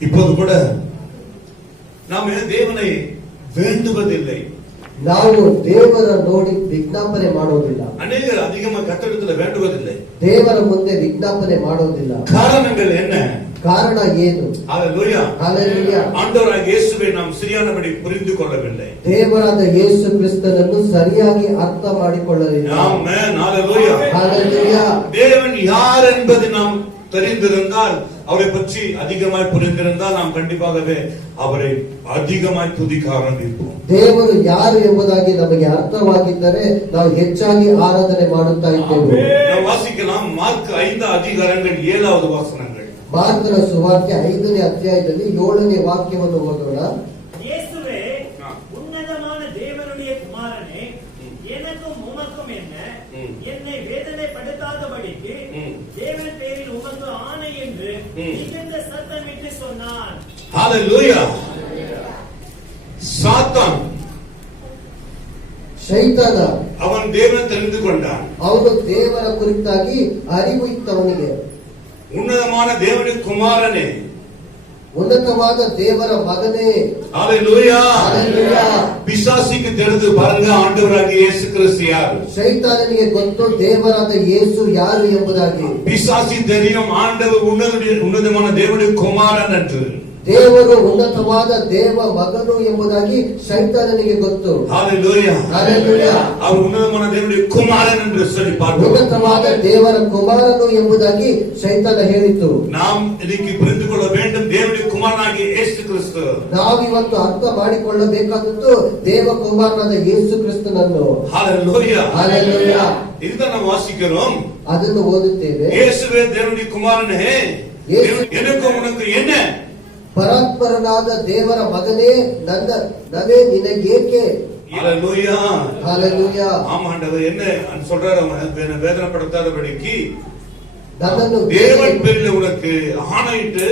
இப்போது கூட நாம் தேவனை வேண்டுவதில்லை, ನಾವು ದೇವರ ನೋಡಿ ವಿಜ್ಞಾಪನೆ ಮಾಡೋದಿಲ್ಲ. ಅನೇಕರು அதிகமாக கர்த்தரிடத்தில் வேண்டுவதில்லை, ದೇವರ ಮುಂದೆ ವಿಜ್ಞಾಪನೆ ಮಾಡೋದಿಲ್ಲ. காரணங்கள் என்ன? ಕಾರಣ ಏನು? ஹalleluya, ஹalleluya. ஆண்டவராகிய இயேசுவை நாம் சரியானபடி புரிந்து கொள்ளவில்லை. ದೇವರಾದ ಯೇಸು ಕ್ರಿಸ್ತನನ್ನು ಸರಿಯಾಗಿ ಅರ್ಥ ಮಾಡಿಕೊಳ್ಳಲಿಲ್ಲ. ஆமென், ஹalleluya, ஹalleluya. தேவன் யார் என்பது நாம் தெரிந்திருந்தால், அவரை பற்றி அதிகமாய் புரிந்திருந்தால், நாம் கண்டிப்பாகவே அவரை அதிகமாய் துதிக்க ஆரம்பிப்போம். ದೇವರು ಯಾರು ಎಂಬುದಾಗಿ ನಮಗೆ ಅರ್ಥವಾಗಿದ್ದರೆ ನಾವು ಹೆಚ್ಚಾಗಿ ಆರಾಧನೆ ಮಾಡುತ್ತಾ ಇದ್ದೇವೆ. ನಾವು ವಾಸಿக்கலாம் ಮಾರ್ಕ್ 5 ಅಧಿಕಾರங்கள் 7வது ವಚನಗಳು. ಮಾರ್ಕನ ಸುವಾರ್ತೆ 5ನೇ ಅಧ್ಯಾಯದಲ್ಲಿ 7ನೇ ವಾಕ್ಯವನ್ನು ಓದೋಣ. இயேசுவே உன்னதமான தேவனுடைய குமாரனே, எனக்கும் உமக்கும் என்ன, என்னை வேதனைப்படுத்தாதபடிக்கு தேவன் பேரில் உமக்கு ஆணை என்று மிகுந்த சத்தமிட்டு சொன்னான். ஹalleluya. சாத்தான், ಶೈತಾನ, அவன் தேவனை தெரிந்து கொண்டான். ಅವನು ದೇವರ ಕುರಿತಾಗಿ ಅರಿವು ಇತ್ತವನಿಗೆ. உன்னதமான தேவனுடைய குமாரனே, ಉನ್ನತವಾದ ದೇವರ ಮಗನೇ. ஹalleluya. ஹalleluya. பிசாசுக்கு தெரிந்து பாருங்க ஆண்டவராகிய இயேசு கிறிஸ்து யார். ಶೈತಾನನಿಗೆ ಗೊತ್ತು ದೇವರಾದ ಯೇಸು ಯಾರು ಎಂಬುದಾಗಿ. பிசாசு தெரியும் ஆண்டவர் உன்னதமான தேவனுடைய குமாரன் என்று. ದೇವರು ಉನ್ನತವಾದ ದೇವ ಮಗನು ಎಂಬುದಾಗಿ ಶೈತಾನನಿಗೆ ಗೊತ್ತು. ஹalleluya, ஹalleluya. அவர் உன்னதமான தேவனுடைய குமாரன் என்று சொல்லி பார்க்கிறோம். ಉನ್ನತವಾದ ದೇವರ ಕುಮಾರನು ಎಂಬುದಾಗಿ ಶೈತಾನ ಹೇಳಿತು. நாம் ಇದಕ್ಕೆ புரிந்து கொள்ள வேண்டும், தேவனுடைய குமாரனாகிய இயேசு கிறிஸ்து. ನಾವಿವತ್ತು ಅರ್ಥ ಮಾಡಿಕೊಳ್ಳಬೇಕಾದದ್ದು ದೇವ ಕುಮಾರನಾದ ಯೇಸು ಕ್ರಿಸ್ತನನ್ನು. ஹalleluya, ஹalleluya. இதுதான் நாம் வாசிக்கிறோம். ಅದನ್ನು ಓದುತ್ತೇವೆ. இயேசுவே தேவனுடைய குமாரனே, எனக்கு உனக்கு என்ன? ಪರಾತ್ಪರನಾದ ದೇವರ ಮಗನೇ, ನನ್ನೇ ನಿನಗೇಕೆ? ஹalleluya, ஹalleluya. ஆமாண்டவர் என்ன சொல்றாரு, அவனை வேதனைப்படுத்தாதபடிக்கு ನನ್ನನ್ನು தேவன் பேரில் உனக்கு ஆணையிட்டு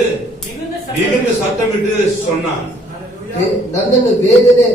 மிகுந்த சத்தமிட்டு சொன்னான். ನನ್ನನ್ನು ವೇದನೆ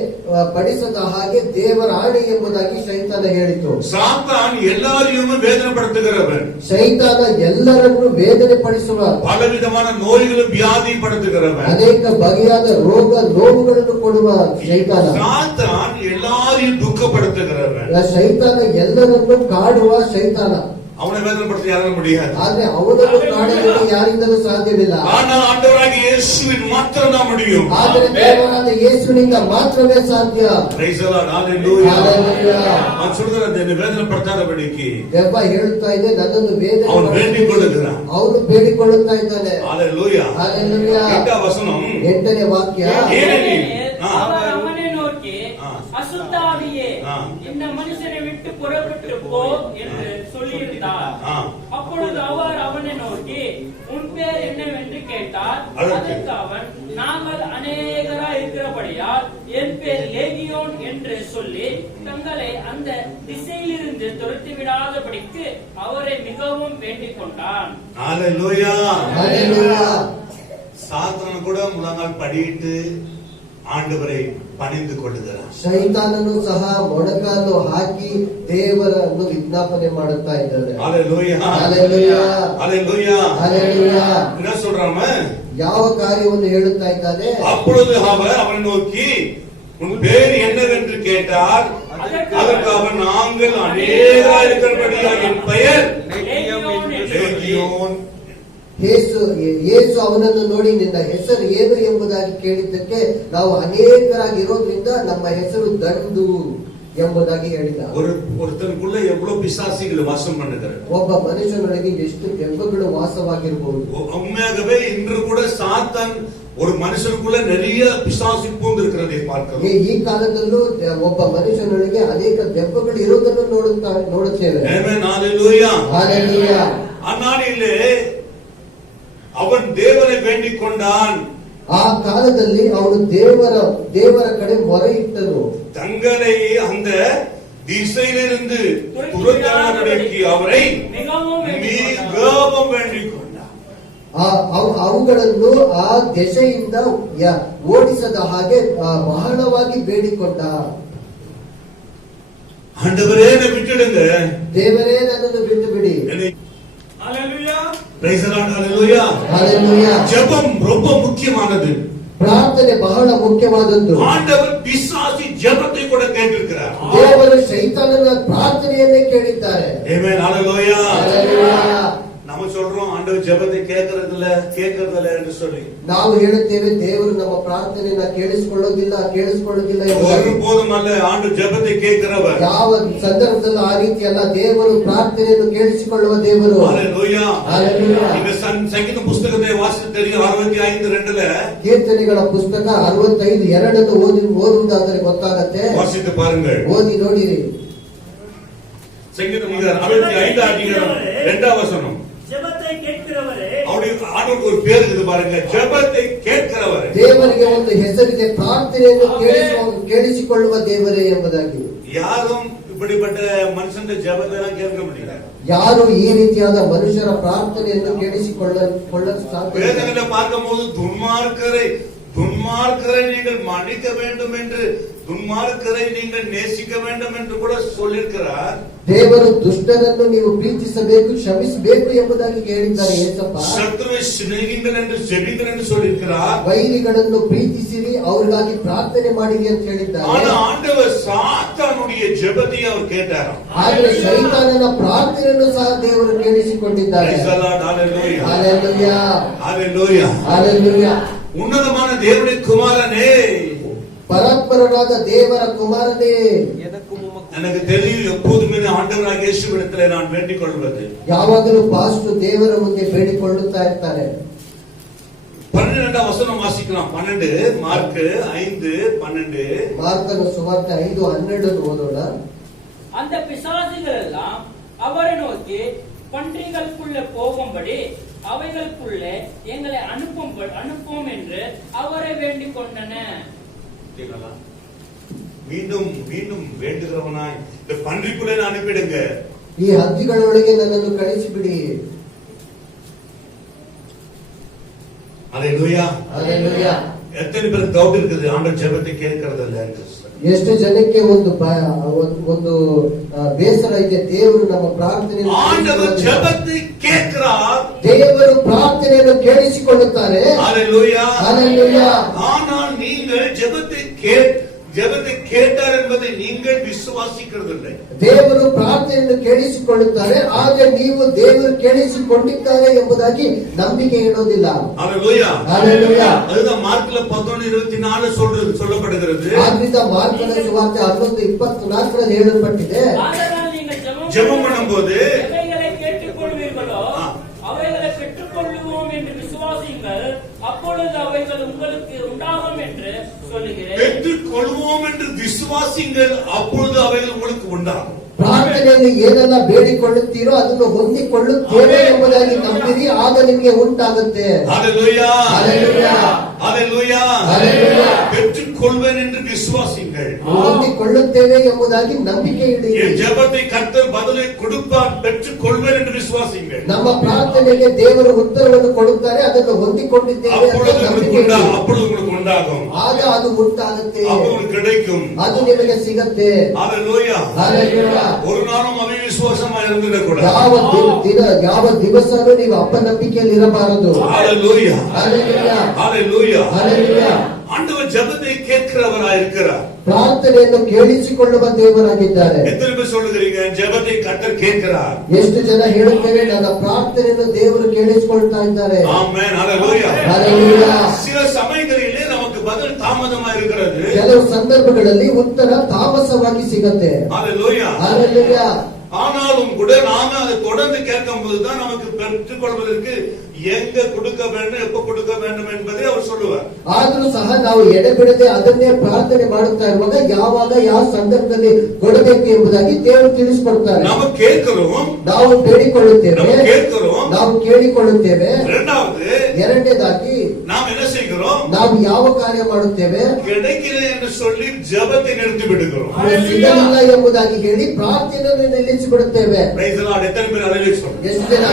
ಪಡಿಸದ ಹಾಗೆ ದೇವರ ಆಣೆ ಎಂಬುದಾಗಿ ಶೈತಾನ ಹೇಳಿತು. சாத்தான் எல்லாரையும் வேதனைப்படுத்துகிறவன். ಶೈತಾನ ಎಲ್ಲರನ್ನು ವೇದನೆ ಪಡಿಸುವ, பலவிதமான நோய்களும் வியாதிப்படுத்துகிறவன், ಅನೇಕ ಬಗೆಯಾದ ರೋಗ ನೋವುಗಳನ್ನು ಕೊಡುವ ಶೈತಾನ. சாத்தான் எல்லாரையும் துக்கப்படுத்துகிறவன். ಶೈತಾನ ಎಲ್ಲರನ್ನು ಕಾಡುವ ಶೈತಾನ. அவனை வேதனைப்படுத்த யாரால முடியாது. ಆದ್ರೆ ಅವನನ್ನು ಕಾಡಲು ಯಾರಿಂದಲೂ ಸಾಧ್ಯವಿಲ್ಲ. ஆனால் ஆண்டவராகிய இயேசுவின் மாத்திரம் தான் முடியும். ಆದರೆ ದೇವರಾದ ಯೇಸುವಿನಿಂದ ಮಾತ್ರವೇ ಸಾಧ್ಯ. Praise the Lord, hallelujah. Hallelujah. அவன் சொல்கிறான், என்னை வேதனைப்படுத்தாதபடிக்கு ದೆವ್ವ ಹೇಳುತ್ತಾ ಇದೆ, ನನ್ನನ್ನು ವೇದನೆ அவன் வேண்டிக் கொள்ளுகிறான். ಅವನು ಬೇಡಿಕೊಳ್ಳುತ್ತಾ ಇದ್ದಾನೆ. hallelujah. Hallelujah. 8వ ವಚனம், 8ನೇ ವಾಕ್ಯ. அவர் அவனை நோக்கி, அசுத்த ஆவியே, இந்த மனுஷனை விட்டு புறப்பட்டு போ என்று சொல்லியிருந்தார். அப்பொழுது அவர் அவனை நோக்கி, உன் பேர் என்னவென்று கேட்டார். அதற்கு அவன், நாங்கள் அநேகராய் இருக்கிறபடியால் என் பேர் லேகியோன் என்று சொல்லி தங்களை அந்த திசையிலிருந்து துரத்தி விடாதபடிக்கு அவரை மிகவும் வேண்டிக் கொண்டான். hallelujah. Hallelujah. சாத்தான் கூட முழங்கால் படியிட்டு ஆண்டவரை பணிந்து கொள்ளுகிறான். ಶೈತಾನನು ಸಹ ಮೊಣಕಾಲು ಹಾಕಿ ದೇವರನ್ನು ವಿಜ್ಞಾಪನೆ ಮಾಡುತ್ತಾ ಇದ್ದಾನೆ. hallelujah, hallelujah, hallelujah, hallelujah. என்ன சொல்றாம, ಯಾವ ಕಾರ್ಯವನ್ನು ಹೇಳುತ್ತಾ ಇದ್ದಾನೆ? அப்பொழுது அவர் அவனை நோக்கி, உன் பேர் என்னவென்று கேட்டார். அதற்கு அவன், நாங்கள் அநேகராய் இருக்கிறபடியால் என் பெயர் லேகியோன். ಯೇಸು ಅವನನ್ನು ನೋಡಿ, ನಿನ್ನ ಹೆಸರು ಏನು ಎಂಬುದಾಗಿ ಕೇಳಿದ್ದಕ್ಕೆ, ನಾವು ಅನೇಕರಾಗಿರೋದ್ರಿಂದ ನಮ್ಮ ಹೆಸರು ದಂಡು ಎಂಬುದಾಗಿ ಹೇಳಿದ. ஒருத்தனுக்குள்ள எவ்வளவு பிசாசிகள் வாசம் பண்ணுகிறது. ಒಬ್ಬ ಮನುಷ್ಯನೊಳಗೆ ಎಷ್ಟು ದೆವ್ವಗಳು ವಾಸವಾಗಿರಬಹುದು. உண்மையாகவே இன்று கூட சாத்தான் ஒரு மனுஷனுக்குள்ள நிறைய பிசாசு பூந்திருக்கிறதை பார்க்கிறோம். ಈ ಕಾಲದಲ್ಲೂ ಒಬ್ಬ ಮನುಷ್ಯನೊಳಗೆ ಅನೇಕ ದೆವ್ವಗಳು ಇರುವುದನ್ನು ನೋಡುತ್ತೇವೆ. Amen, hallelujah, hallelujah. ஆனாலே அவன் தேவனை வேண்டிக் கொண்டான். ಆ ಕಾಲದಲ್ಲಿ ಅವನು ದೇವರ ಕಡೆ ಮೊರೆ ಇಟ್ಟನು. தங்களை அந்த திசையிலிருந்து துரத்தாதபடிக்கு அவரை மிகவும் வேண்டிக் கொண்டான். ಅವುಗಳನ್ನು ಆ ದೆಸೆಯಿಂದ ಓಡಿಸದ ಹಾಗೆ ಬಹಳವಾಗಿ ಬೇಡಿಕೊಂಡ. ஆண்டவரே என்னை விட்டுடுங்க, ದೇವರೇ ನನ್ನನ್ನು ಬಿಟ್ಟು ಬಿಡಿ. Hallelujah. Praise the Lord. Hallelujah. Hallelujah. ஜெபம் ரொம்ப முக்கியமானது. ಪ್ರಾರ್ಥನೆ ಬಹಳ ಮುಖ್ಯವಾದದ್ದು. ஆண்டவர் பிசாசு ஜெபத்தை கூட கேட்டிருக்கிறார். ದೇವರು ಸೈತಾನನ ಪ್ರಾರ್ಥನೆಯನ್ನೇ ಕೇಳಿದ್ದಾರೆ. Amen. Hallelujah. Hallelujah. நம்ம சொல்றோம் ஆண்டவர் ஜெபத்தை கேட்கறதில்ல என்று சொல்லி. ನಾವು ಹೇಳುತ್ತೇವೆ ದೇವರು ನಮ್ಮ ಪ್ರಾರ್ಥನೆಯನ್ನ ಕೇಳಿಸಿಕೊಳ್ಳೋದಿಲ್ಲ ஒருபோதும் அல்ல. ஆண்டவர் ஜெபத்தை கேட்கிறவர். ಯಾವ ಸಂದರ್ಭದಲ್ಲೂ ಆ ರೀತಿ ಅಲ್ಲ. ದೇವರು ಪ್ರಾರ್ಥನೆಯನ್ನು ಕೇಳಿಸಿಕೊಳ್ಳುವ ದೇವರು. Hallelujah. Hallelujah. இந்த ಸಂಗೀತ ಪುಸ್ತಕத்தை ವಾಸಿத்து தெரியும் 65:2ல ಕೀರ್ತನೆಗಳ ಪುಸ್ತಕ 65:2 ಓದುವುದಾದರೆ ಗೊತ್ತಾಗತ್ತೆ. ವಾಸಿத்து பாருங்கள். ಓದಿ ನೋಡಿರಿ. ಸಂಗೀತ 65 2வது வசனம். ஜெபத்தை கேட்கிறவரே. அவருக்கு ஒரு பேர் இருக்குது பாருங்க. ஜெபத்தை கேட்கிறவரே. ದೇವರಿಗೆ ಒಂದು ಹೆಸರಿದೆ, ಪ್ರಾರ್ಥನೆಯನ್ನು ಕೇಳಿಸಿಕೊಳ್ಳುವ ದೇವರೇ ಎಂಬುದಾಗಿ. யாரும் இப்படிப்பட்ட மனுஷன் ஜெபத்தை எல்லாம் கேட்க முடியல. ಯಾರು ಈ ರೀತಿಯಾದ ಮನುಷ್ಯರ ಪ್ರಾರ್ಥನೆಯನ್ನು ಕೇಳಿಸಿಕೊಳ್ಳಲು ಸಾಧ್ಯ? வேதங்களை பார்க்கும்போது துன்மார்க்கரை நீங்கள் மன்னிக்க வேண்டும் என்று, துன்மார்க்கரை நீங்கள் நேசிக்க வேண்டும் என்று கூட சொல்லியிருக்கிறார். ದೇವರು ದುಷ್ಟರನ್ನು ನೀವು ಪ್ರೀತಿಸಬೇಕು, ಕ್ಷಮಿಸಬೇಕು ಎಂಬುದಾಗಿ ಹೇಳಿದ್ದಾರೆ ಯೇಸಪ್ಪ. ಶತ್ರುவை சிநேகிங்கள் என்று ஜெபிங்கள் என்று சொல்லியிருக்கிறார். ವೈರಿಗಳನ್ನು ಪ್ರೀತಿಸಿರಿ, ಅವರಿಗಾಗಿ ಪ್ರಾರ್ಥನೆ ಮಾಡಿರಿ ಅಂತ ಹೇಳಿದ್ದಾರೆ. ஆனா ஆண்டவர் சாத்தானுடைய ஜெபத்தை அவர் கேட்டார். ಆದರೆ ಸೈತಾನನ ಪ್ರಾರ್ಥನೆಯನ್ನು ಸಹ ದೇವರು ಕೇಳಿಸಿಕೊಂಡಿದ್ದಾರೆ. ஹalleluya. Hallelujah. Hallelujah. உன்னதமான தேவனுடைய குமாரனே, பராத்பரனாದ ದೇವರ ಕುಮಾರನೇ, எனக்கு தெரியும் எப்போதுமே ஆண்டவராகிய இயேசுவிடத்தில் நான் வேண்டிக் கொள்வது, ಯಾವಾಗಲೂ ಪಾಸ್ಟರ್ ದೇವರ ಮುಂದೆ ಬೇಡಿಕೊಳ್ಳುತ್ತಾ ಇರ್ತಾರೆ. 12வது வசனம் வாசிக்கலாம். 12 மார்க் 5:12. ಮಾರ್ಕನ ಸುವಾರ್ತೆ 5:12 ಓದೋಣ. அந்த பிசாசுகள் எல்லாம் அவரை நோக்கி பன்றிகளுக்குள்ளே போகும்படி அவைகளுக்குள்ளே எங்களை அனுப்பும் என்று அவரை வேண்டிக் கொண்டன. மீண்டும் மீண்டும் வேண்டுகிறவனாய் இந்த பன்றிக்குள்ளே அனுப்பிடுங்க. ಈ ಹದ್ದಿಗಳೊಳಗೆ ನನ್ನನ್ನು ಕಳಿಸಿಬಿಡಿ. ஹalleluya. Hallelujah. எத்தனை பேருக்கு டவுட் இருக்குது ஆண்டவர் ஜெபத்தை கேட்கிறது இல்ல? ಎಷ್ಟು ಜನಕ್ಕೆ ಒಂದು ಬೇಸರ ಇದೆ, ದೇವರು ನಮ್ಮ ಪ್ರಾರ್ಥನೆ ஆண்டவர் ஜெபத்தை கேட்கிறார். ದೇವರು ಪ್ರಾರ್ಥನೆಯನ್ನು ಕೇಳಿಸಿಕೊಳ್ಳುತ್ತಾರೆ. ஹalleluya. Hallelujah. ஆனால் நீங்கள் ஜெபத்தை கேட்டார் என்பதை நீங்கள் விசுவாசிக்கிறது இல்லை. ದೇವರು ಪ್ರಾರ್ಥನೆಯನ್ನು ಕೇಳಿಸಿಕೊಳ್ಳುತ್ತಾರೆ, ಆದರೆ ನೀವು ದೇವರು ಕೇಳಿಸಿಕೊಂಡಿದ್ದಾರೆ ಎಂಬುದಾಗಿ ನಂಬಿಕೆ ಇಡೋದಿಲ್ಲ. ஹalleluya. Hallelujah. அதுதான் மார்க்ல 11:24 சொல்லப்படுகிறது. ಆದ್ರಿಂದ ಮಾರ್ಕನ ಸುವಾರ್ತೆ 11:24 ಹೇಳಲ್ಪಟ್ಟಿದೆ. ஆதலால் நீங்கள் ஜெபம் பண்ணும்போது எவைகளை கேட்டுக்கொள்வீர்களோ அவைகளை பெற்றுக்கொள்ளுவோம் என்று விசுவாசியுங்கள், அப்பொழுது அவைகள் உங்களுக்கு உண்டாகும் என்று சொல்லுகிறேன். பெற்றுக்கொள்வோம் என்று விசுவாசிங்கள், அப்பொழுது அவைகள் உங்களுக்கு உண்டாகும். ಪ್ರಾರ್ಥನೆಯಲ್ಲಿ ಏನೆಲ್ಲ ಬೇಡಿಕೊಳ್ಳುತ್ತೀರೋ ಅದನ್ನು ಹೊಂದಿಕೊಳ್ಳುತ್ತೇವೆ ಎಂಬುದಾಗಿ ನಂಬಿರಿ, ಆಗ ನಿಮಗೆ ಉಂಟಾಗುತ್ತೆ. ஹalleluya. Hallelujah. ஹalleluya. Hallelujah. பெற்றுக்கொள்வேன் என்று விசுவாசிங்கள். ಹೊಂದಿಕೊಳ್ಳುತ್ತೇವೆ ಎಂಬುದಾಗಿ ನಂಬಿಕೆ ಇಡಿ. என் ஜெபத்தை கர்த்தர் பதிலை கொடுப்பார், பெற்றுக்கொள்வேன் என்று விசுவாசிங்கள். ನಮ್ಮ ಪ್ರಾರ್ಥನೆಗೆ ದೇವರು ಉತ್ತರವನ್ನು ಕೊಡುತ್ತಾರೆ, ಅದನ್ನು ಹೊಂದಿಕೊಂಡಿದ್ದೇವೆ ಅಂತ ನಂಬಿಕೆ ಇಡಿ. அப்பொழுது உங்களுக்கு உண்டாகும். ಆಗ ಅದು ಉಂಟಾಗುತ್ತೆ, அப்பொழுது கிடைக்கும், ಅದು ನಿಮಗೆ ಸಿಗುತ್ತೆ. ஹalleluya. Hallelujah. ஒரு நாளும் அவிசுவாசமா இருந்துடக்கூடாது. ಯಾವ ದಿವಸನೂ ನೀವು ಅಪನಂಬಿಕೆಯಲ್ಲಿ ಇರಬಾರದು. ஹalleluya. Hallelujah. ஹalleluya. Hallelujah. ஆண்டவர் ஜெபத்தை கேட்கிறவராய் இருக்கிறார். ಪ್ರಾರ್ಥನೆಯನ್ನು ಕೇಳಿಸಿಕೊಳ್ಳುವ ದೇವರಾಗಿದ್ದಾರೆ. எத்தனை பேர் சொல்லுகிறீங்க ஜெபத்தை கர்த்தர் கேட்கிறார்? ಎಷ್ಟು ಜನ ಹೇಳುತ್ತೇವೆ ನನ್ನ ಪ್ರಾರ್ಥನೆಯನ್ನು ದೇವರು ಕೇಳಿಸಿಕೊಳ್ತಾ ಇದ್ದಾರೆ? ஆமென். ஹalleluya. Hallelujah. சில சமயங்களிலே நமக்கு பதில் தாமதமா இருக்கிறது. ಕೆಲವು ಸಂದರ್ಭಗಳಲ್ಲಿ ಉತ್ತರ ತಾಮಸವಾಗಿ ಸಿಗುತ್ತೆ. ஹalleluya. Hallelujah. ஆனாலும் கூட நாம அதை தொடர்ந்து கேட்கும் போதுதான் நமக்கு பெற்றுக்கொள்வதற்கு எங்க கொடுக்க வேண்டும், எப்ப கொடுக்க வேண்டும் என்பதை அவர் சொல்லுவார். ಆದರೂ ಸಹ ನಾವು ಎಡೆಬಿಡದೆ ಅದನ್ನೇ ಪ್ರಾರ್ಥನೆ ಮಾಡುತ್ತಾ ಇರುವಾಗ ಯಾವಾಗ ಯಾವ ಸಂದರ್ಭದಲ್ಲಿ ಕೊಡಬೇಕು ಎಂಬುದಾಗಿ ದೇವರು ತಿಳಿಸಿಕೊಡ್ತಾರೆ. ನಾವು ಕೇಳ್கிறோம், ನಾವು ಬೇಡಿಕೊಳ್ಳುತ್ತೇವೆ, ನಾವು ಕೇಳಿಕೊಳ್ಳುತ್ತೇವೆ. ಎರಡನೇದಾಗಿ நாம் என்ன செய்கிறோம்? ನಾವು ಯಾವ ಕಾರ್ಯ ಮಾಡುತ್ತೇವೆ? கிடைக்கல என்று சொல்லி ஜெபத்தை நிறுத்தி விடுகிறோம். ಸಿಗಲಿಲ್ಲ ಎಂಬುದಾಗಿ ಹೇಳಿ ಪ್ರಾರ್ಥನೆಯನ್ನು ನಿಲ್ಲಿಸಿಬಿಡುತ್ತೇವೆ. Praise the Lord. எத்தனை பேர் அதை சொல்றோம்? ಎಷ್ಟು ಜನ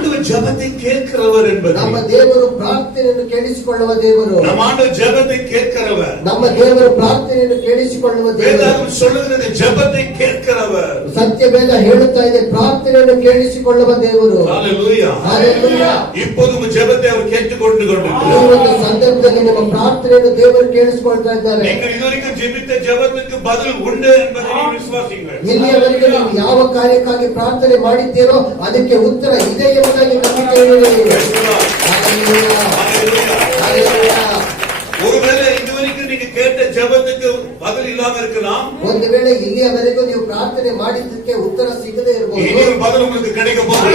ஆண்டவர் ஜெபத்தை கேட்கிறவர் என்பது ನಮ್ಮ ದೇವರು ಪ್ರಾರ್ಥನೆಯನ್ನು ಕೇಳಿಸಿಕೊಳ್ಳುವ ದೇವರು. நம் ஆண்டவர் ஜெபத்தை கேட்கிறவர். ನಮ್ಮ ದೇವರು ಪ್ರಾರ್ಥನೆಯನ್ನು ಕೇಳಿಸಿಕೊಳ್ಳುವ ದೇವರು. வேதாகமம் சொல்லுகிறது ஜெபத்தை கேட்கிறவர். ಸತ್ಯವೇದ ಹೇಳುತ್ತಾ ಇದೆ ಪ್ರಾರ್ಥನೆಯನ್ನು ಕೇಳಿಸಿಕೊಳ್ಳುವ ದೇವರು. ஹalleluya. ஹalleluya. இப்போது உங்க ஜெபத்தை அவர் கேட்டுக்கொண்டு ಈ கொண்டிருக்கிறார். ಒಂದು ಸಂದರ್ಭದಲ್ಲಿ ನಿಮ್ಮ ಪ್ರಾರ್ಥನೆಯನ್ನು ದೇವರು ಕೇಳಿಸಿಕೊಳ್ತಾ ಇದ್ದಾರೆ. நீங்கள் இதுவரைக்கும் ஜெபித்த ஜெபத்துக்கு பதில் உண்டு என்பதை நீங்கள் விசுவாசிங்கள். ಇಲ್ಲಿಯವರೆಗೆ ನೀವು ಯಾವ ಕಾರ್ಯಕ್ಕಾಗಿ ಪ್ರಾರ್ಥನೆ ಮಾಡಿದ್ದೀರೋ ಅದಕ್ಕೆ ಉತ್ತರ ಇದೆ ಎಂಬುದಾಗಿ ನಂಬಿಕೆ ಇಡಿ. ஹalleluya. ஹalleluya. ஒருவேளை இதுவரைக்கும் நீங்க கேட்ட ஜெபத்துக்கு பதில் இல்லாம இருக்கலாம். ಒಂದು ವೇಳೆ ಇಲ್ಲಿಯವರೆಗೂ ನೀವು ಪ್ರಾರ್ಥನೆ ಮಾಡಿದ್ದಕ್ಕೆ ಉತ್ತರ ಸಿಗದೇ இனி ಇರಬಹುದು. ஒரு பதில் உங்களுக்கு கிடைக்க போகுது.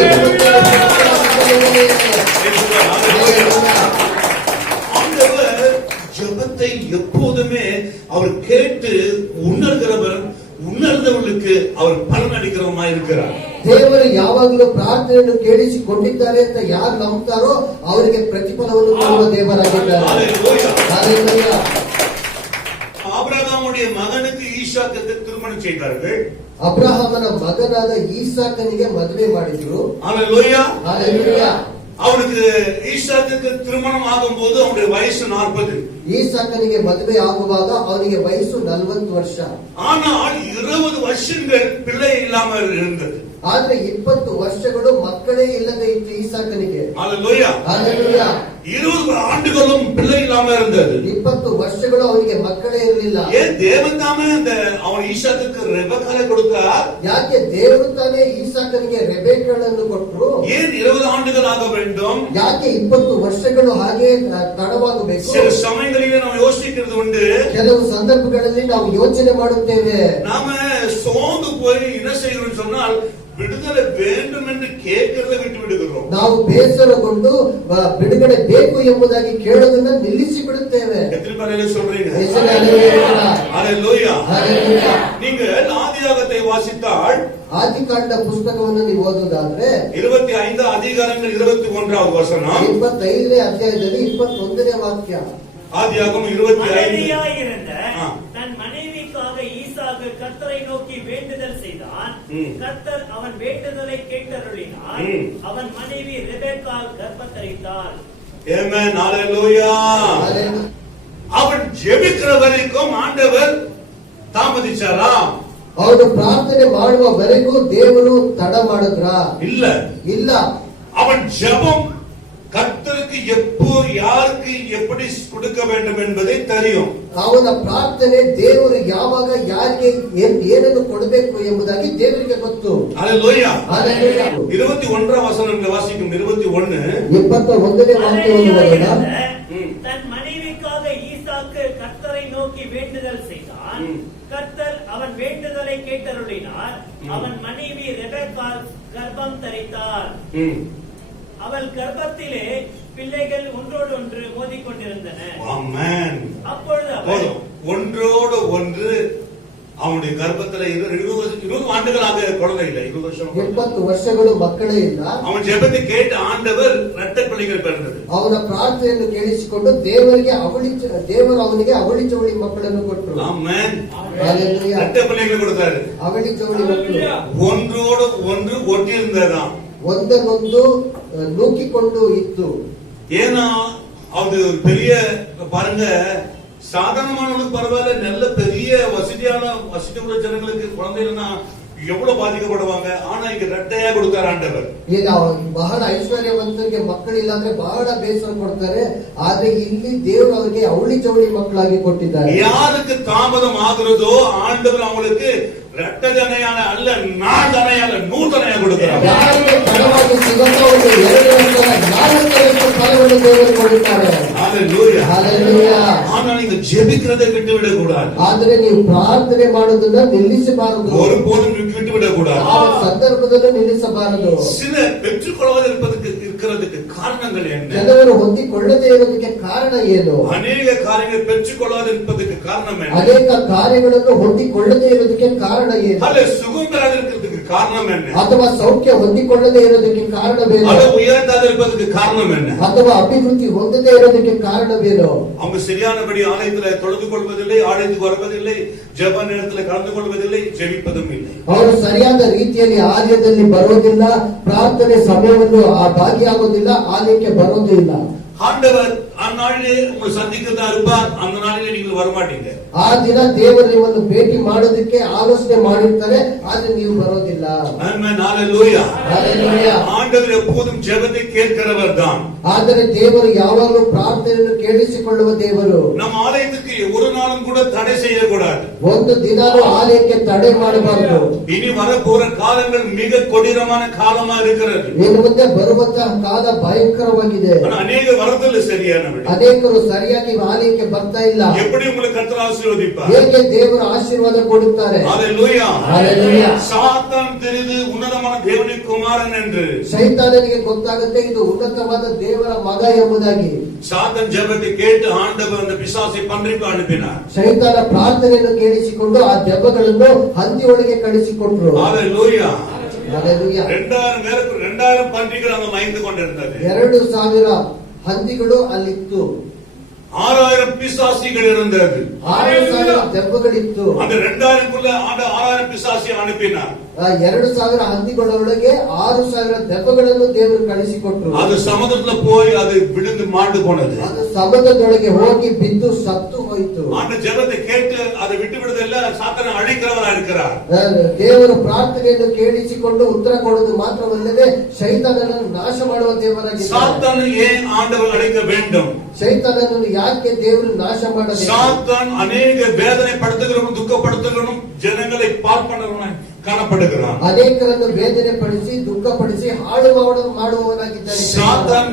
ஆண்டவர் ஜெபத்தை எப்போதுமே அவர் கேட்டு உணர்கிறவர், உணர்ந்தவர்களுக்கு அவர் பலன் அளிக்கிறவராய் இருக்கிறார். ದೇವರು ಯಾವಾಗಲೂ ಪ್ರಾರ್ಥನೆಯನ್ನು ಕೇಳಿಸಿಕೊಂಡಿದ್ದಾರೆ ಅಂತ ಯಾರು ನಂಬ್ತಾರೋ ಅವರಿಗೆ ಪ್ರತಿಫಲವನ್ನು ಕೊಡುವ ದೇವರಾಗಿದ್ದಾರೆ. ஹalleluya. ஹalleluya. ஆபிரகாமுடைய மகனுக்கு ஈசாக்குக்கு திருமணம் செய்தார்கள். ಅಬ್ರಹಾಮನ ಮಗನಾದ ಈಸಾಕನಿಗೆ ಮದುವೆ ಮಾಡಿದ್ರು. ஹalleluya. ஹalleluya. அவனுக்கு ஈசாக்குக்கு திருமணம் ஆகும்போது அவனுடைய வயசு 40. ಈಸಾಕನಿಗೆ ಮದುವೆ ಆಗುವಾಗ ಅವನಿಗೆ ವಯಸ್ಸು 40 ವರ್ಷ. ஆனால் 20 வருஷங்கள் பிள்ளை இல்லாமல் இருந்தது. ಆದ್ರೆ 20 ವರ್ಷಗಳು ಮಕ್ಕಳೇ ಇಲ್ಲದೆ ಇತ್ತು ಈಸಾಕನಿಗೆ. ஹalleluya. ஹalleluya. 20 ஆண்டுகளும் பிள்ளை இல்லாம இருந்தது. 20 ವರ್ಷಗಳು ಅವನಿಗೆ ಮಕ್ಕಳೇ ಇರಲಿಲ್ಲ. ஏன் தேவன் தாமே அந்த அவன் ஈசாக்குக்கு ரெபெக்காளை கொடுத்தார்? ಯಾಕೆ ದೇವರು ತಾನೇ ಈಸಾಕನಿಗೆ ರೆಬೆಕ್ಕಳನ್ನು ಕೊಟ್ಟರು? ஏன் 20 ஆண்டுகள் ஆக வேண்டும்? ಯಾಕೆ 20 ವರ್ಷಗಳು ಹಾಗೆ ತಡವಾಗಬೇಕು? சில சமயங்களிலே நாம் யோசிக்கிறது உண்டு. ಕೆಲವು ಸಂದರ್ಭಗಳಲ್ಲಿ ನಾವು ಯೋಚನೆ ಮಾಡುತ್ತೇವೆ. நாம சோர்ந்து போய் என்ன செய்கிறோம் சொன்னால் விடுதலை வேண்டும் என்று கேட்கிறதை விட்டு விடுகிறோம். ನಾವು ಬೇಸರಗೊಂಡು ಬಿಡುಗಡೆ ಬೇಕು ಎಂಬುದಾಗಿ ಕೇಳೋದನ್ನ ನಿಲ್ಲಿಸಿ ಬಿಡುತ್ತೇವೆ. எத்தனை பேர் சொல்றீங்க? ஹalleluya. ஹalleluya. நீங்க ஆதியாகமத்தை வாசித்தால் ಆದಿಕಾಂಡ ಪುಸ್ತಕವನ್ನು ನೀವು ಓದುವುದಾದ್ರೆ 25 அதிகாரங்கள் 21வது வசனம். 25ನೇ ಅಧ್ಯಾಯದಲ್ಲಿ 21ನೇ ವಾಕ್ಯ. ஆதியாகமம் 25. மனைவியாயிருந்த தன் மனைவிக்காக ஈசாக்கு கர்த்தரை நோக்கி வேண்டுதல் செய்தான். கர்த்தர் அவன் வேண்டுதலை கேட்டருளினார். அவன் மனைவி ரெபெக்காள் கர்ப்பத்தரித்தாள். ஆமென். ஹalleluya. அவன் ஜெபிக்கிற வரைக்கும் ஆண்டவர் தாமதிச்சாரா? ಅವನು ಪ್ರಾರ್ಥನೆ ಮಾಡುವವರೆಗೂ ದೇವರು ತಡ ಮಾಡಿದ್ರ? ಇಲ್ಲ. அவன் ஜெபம் கர்த்தருக்கு எப்போ யாருக்கு எப்படி கொடுக்க வேண்டும் என்பதை தெரியும். ಅವನ ಪ್ರಾರ್ಥನೆ ದೇವರು ಯಾವಾಗ ಯಾರಿಗೆ ಏನನ್ನು ಕೊಡಬೇಕು ಎಂಬುದಾಗಿ ದೇವರಿಗೆ ಗೊತ್ತು. ஹalleluya. ஹalleluya. 21வது வசனத்தை வாசிக்கும். 21. 21ನೇ ವಾಕ್ಯವನ್ನು ಓದೋಣ. தன் மனைவிக்காக ஈசாக்கு கர்த்தரை நோக்கி வேண்டுதல் செய்தான். கர்த்தர் அவன் வேண்டுதலை கேட்டருளினார். அவன் மனைவி ரெபெக்காள் கர்ப்பம் தரித்தாள். அவள் கர்ப்பத்திலே பிள்ளைகள் ஒன்றோடொன்று மோதிக்கொண்டிருந்தன. ஆமென். அப்பொழுது அவள் ஒன்றோடு ஒன்று அவனுடைய கர்ப்பத்தில் 20 ஆண்டுகளாக குழந்தை இல்லை. 20 வருஷம். 20 ವರ್ಷಗಳು ಮಕ್ಕಳೇ ಇಲ್ಲ. அவன் ஜெபத்தை கேட்டு ஆண்டவர் இரட்டை பிள்ளைகள் பிறந்தது. ಅವನ ಪ್ರಾರ್ಥನೆಯನ್ನು ಕೇಳಿಸಿಕೊಂಡು ದೇವರು ಅವನಿಗೆ ಅವಳಿ ಜವಳಿ ಮಕ್ಕಳನ್ನು ಕೊಟ್ಟರು. ஆமென். ஹalleluya. இரட்டை பிள்ளைகள் கொடுத்தாரு. ಅವಳಿ ಜವಳಿ ಮಕ್ಕಳು ஒன்றோடு ஒன்று ஒட்டி இருந்ததாம். ಒಂದನ್ನೊಂದು ನೂಕಿಕೊಂಡು ಇತ್ತು. ஏன்னா அது ஒரு பெரிய பாருங்க, சாதாரணமானவங்களுக்கு பரவாயில்ல, நல்ல பெரிய வசதி உள்ள ஜனங்களுக்கு குழந்தைகள்னா எவ்வளவு பாதிக்கப்படுவாங்க. ஆனா இங்க ரெட்டையா கொடுத்தார் ஆண்டவர். ಈಗ ಬಹಳ ಐಶ್ವರ್ಯವಂತರಿಗೆ ಮಕ್ಕಳಿಲ್ಲ ಅಂದ್ರೆ ಬಹಳ ಬೇಸರ ಕೊಡ್ತಾರೆ. ಆದ್ರೆ ಇಲ್ಲಿ ದೇವರು ಅವರಿಗೆ ಅವಳಿ ಜವಳಿ ಮಕ್ಕಳಾಗಿ ಕೊಟ್ಟಿದ್ದಾರೆ. யாருக்கு தாமதம் ஆகுறதோ ஆண்டவர் அவங்களுக்கு ரெட்டை தனையான அல்ல 4 தனையான 100 தனையா கொடுக்கிறார். ಯಾರಿಗೆ ಫಲವಾಗಿ ಸಿಗುತ್ತೋ ಒಂದು 2 ವರ್ಷ 4 ವರ್ಷ ಫಲವನ್ನು ದೇವರು ಕೊಡುತ್ತಾರೆ. ஹalleluya. ஹalleluya. ஆனா நீங்க ஜெபிக்கிறதை விட்டு விட கூடாது. ಆದರೆ ನೀವು ಪ್ರಾರ್ಥನೆ ಮಾಡೋದನ್ನ ನಿಲ್ಲಿಸಬಾರದು. ஒருபோதும் விட்டு விட கூடாது. ಆ ಸಂದರ್ಭದಲ್ಲಿ ನಿಲ್ಲಿಸಬಾರದು. சில பெற்றுக்கொள்வது இருக்கிறதுக்கு காரணங்கள் என்ன? ಕೆಲವರು ಹೊಂದಿಕೊಳ್ಳದೇ ಇರೋದಕ್ಕೆ ಕಾರಣ ಏನು? அநேக காரியங்கள் பெற்றுக்கொள்ளாது இருப்பதற்கு காரணம் என்ன? ಅನೇಕ ಕಾರ್ಯಗಳನ್ನು ಹೊಂದಿಕೊಳ್ಳದೇ ಇರೋದಕ್ಕೆ ಕಾರಣ ಏನು? அல்ல சுகம் பெறாது இருக்கிறதுக்கு காரணம் என்ன? ಅಥವಾ ಸೌಖ್ಯ ಹೊಂದಿಕೊಳ್ಳದೆ ಇರೋದಕ್ಕೆ ಕಾರಣವೇನು? அது உயர்த்தாத இருப்பதற்கு காரணம் என்ன? ಅಥವಾ ಅಭಿವೃದ್ಧಿ ಹೊಂದದೇ ಇರೋದಕ್ಕೆ ಕಾರಣವೇನು? அவங்க சரியானபடி ஆலயத்துல தொழுது கொள்வதில்லை, ஆலயத்துக்கு வருவதில்லை, ஜெப நேரத்துல கலந்து கொள்வதில்லை, ஜெபிப்பதும் இல்லை. ಅವರು ಸರಿಯಾದ ರೀತಿಯಲ್ಲಿ ಆಲಯದಲ್ಲಿ ಬರೋದಿಲ್ಲ, ಪ್ರಾರ್ಥನೆ ಸಮಯವನ್ನು ಭಾಗಿಯಾಗೋದಿಲ್ಲ, ಆಲಯಕ್ಕೆ ಬರೋದಿಲ್ಲ. ஆண்டவர் அந்நாளிலே உங்களை சந்திக்கிறதா இருப்பார், அந்த நாளிலே நீங்கள் வரமாட்டீங்க. ಆ ದಿನ ದೇವರು ನಿಮ್ಮನ್ನು ಭೇಟಿ ಮಾಡೋದಕ್ಕೆ ಆಲೋಚನೆ ಮಾಡಿರ್ತಾರೆ, ಆದ್ರೆ ನೀವು ಬರೋದಿಲ್ಲ. ஆமென், ஹalleluya. ஹalleluya. ஆண்டவர் எப்போதும் ஜெபத்தை கேட்கிறவர் தான். ಆದರೆ ದೇವರು ಯಾವಾಗಲೂ ಪ್ರಾರ್ಥನೆಯನ್ನು ಕೇಳಿಸಿಕೊಳ್ಳುವ ದೇವರು. நம்ம ஆலயத்துக்கு ஒரு நாளும் கூட தடை செய்யக்கூடாது. ಒಂದು ದಿನಾನೂ ಆಲಯಕ್ಕೆ ತಡೆ ಮಾಡಬಾರದು. இனி வரப்போற காலங்கள் மிக கொடூரமான காலமா இருக்கிறது. ಇನ್ನು ಮುಂದೆ ಬರುವಂತಹ ಕಾಲ ಭಯಂಕರವಾಗಿದೆ. ஆனா அநேக வரதில்லை சரியானபடி. ಅನೇಕರು ಸರಿಯಾಗಿ ಆಲಯಕ್ಕೆ ಬರ್ತಾ ಇಲ್ಲ. எப்படி உங்களை கர்த்தர் ஆசீர்வதிப்பார்? ಹೇಗೆ ದೇವರು ಆಶೀರ್ವಾದ ಕೊಡುತ್ತಾರೆ? ஹalleluya. ஹalleluya. சாத்தான் தெரிந்து உன்னதமான தேவனுடைய குமாரன் என்று. ಸೈತಾನನಿಗೆ ಗೊತ್ತಾಗುತ್ತೆ ಇದು ಉನ್ನತವಾದ ದೇವರ ಮಗ ಎಂಬುದಾಗಿ. சாத்தான் ஜெபத்தை கேட்டு ஆண்டவர் அந்த பிசாசை பன்றிக்கு அனுப்பினார். ಸೈತಾನ ಪ್ರಾರ್ಥನೆಯನ್ನು ಕೇಳಿಸಿಕೊಂಡು ಆ ದೆವ್ವಗಳನ್ನು ಹಂದಿಯೊಳಗೆ ಕಳಿಸಿಕೊಟ್ರು. ஹalleluya. ஹalleluya. 2000 பன்றிகள் அங்க மயந்து கொண்டிருந்தது. 2000 ಹಂದಿಗಳು ಅಲ್ಲಿತ್ತು. 6000 பிசாசிகள் இருந்தது. 6000 ದೆವ್ವಗಳಿತ್ತು. அந்த 2000க்குள்ள ஆண்ட 6000 பிசாசி அனுப்பினார். 2000 ಹಂದಿಗಳೊಳಗೆ 6000 ದೆವ್ವಗಳನ್ನು ದೇವರು ಕಳಿಸಿಕೊಟ್ರು. அது சமுத்திரத்துல போய் அது விழுந்து மாண்டு போனது. ಅದು ಸಮುದ್ರದೊಳಗೆ ಹೋಗಿ ಬಿದ್ದು ಸತ್ತು ಹೋಯಿತು. ஆண்ட ஜெபத்தை கேட்டு அதை விட்டு விடுதல்ல, சாத்தானை அழிக்கிறவரா இருக்கிறார். ದೇವರು ಪ್ರಾರ್ಥನೆಯನ್ನು ಕೇಳಿಸಿಕೊಂಡು ಉತ್ತರ ಕೊಡುವುದು ಮಾತ್ರವಲ್ಲದೆ ಶೈತಾನನನ್ನು ನಾಶ ಮಾಡುವ ದೇವರಾಗಿದ್ದಾನೆ. சாத்தானை ஏன் ஆண்டவர் அழிக்க வேண்டும்? ಶೈತಾನನನ್ನು ಯಾಕೆ ದೇವರು ನಾಶ ಮಾಡಬೇಕು? சாத்தான் அநேக வேதனைப்படுத்துகிறவனும் துக்கப்படுத்துகிறவனும் ஜனங்களை பார்ப்பனவனாய் காணப்படுகிறான். ಅನೇಕರನ್ನು ವೇದನೆ ಪಡಿಸಿ ದುಃಖಪಡಿಸಿ ಹಾಳು ಮಾಡುವವನಾಗಿದ್ದಾನೆ. சாத்தான்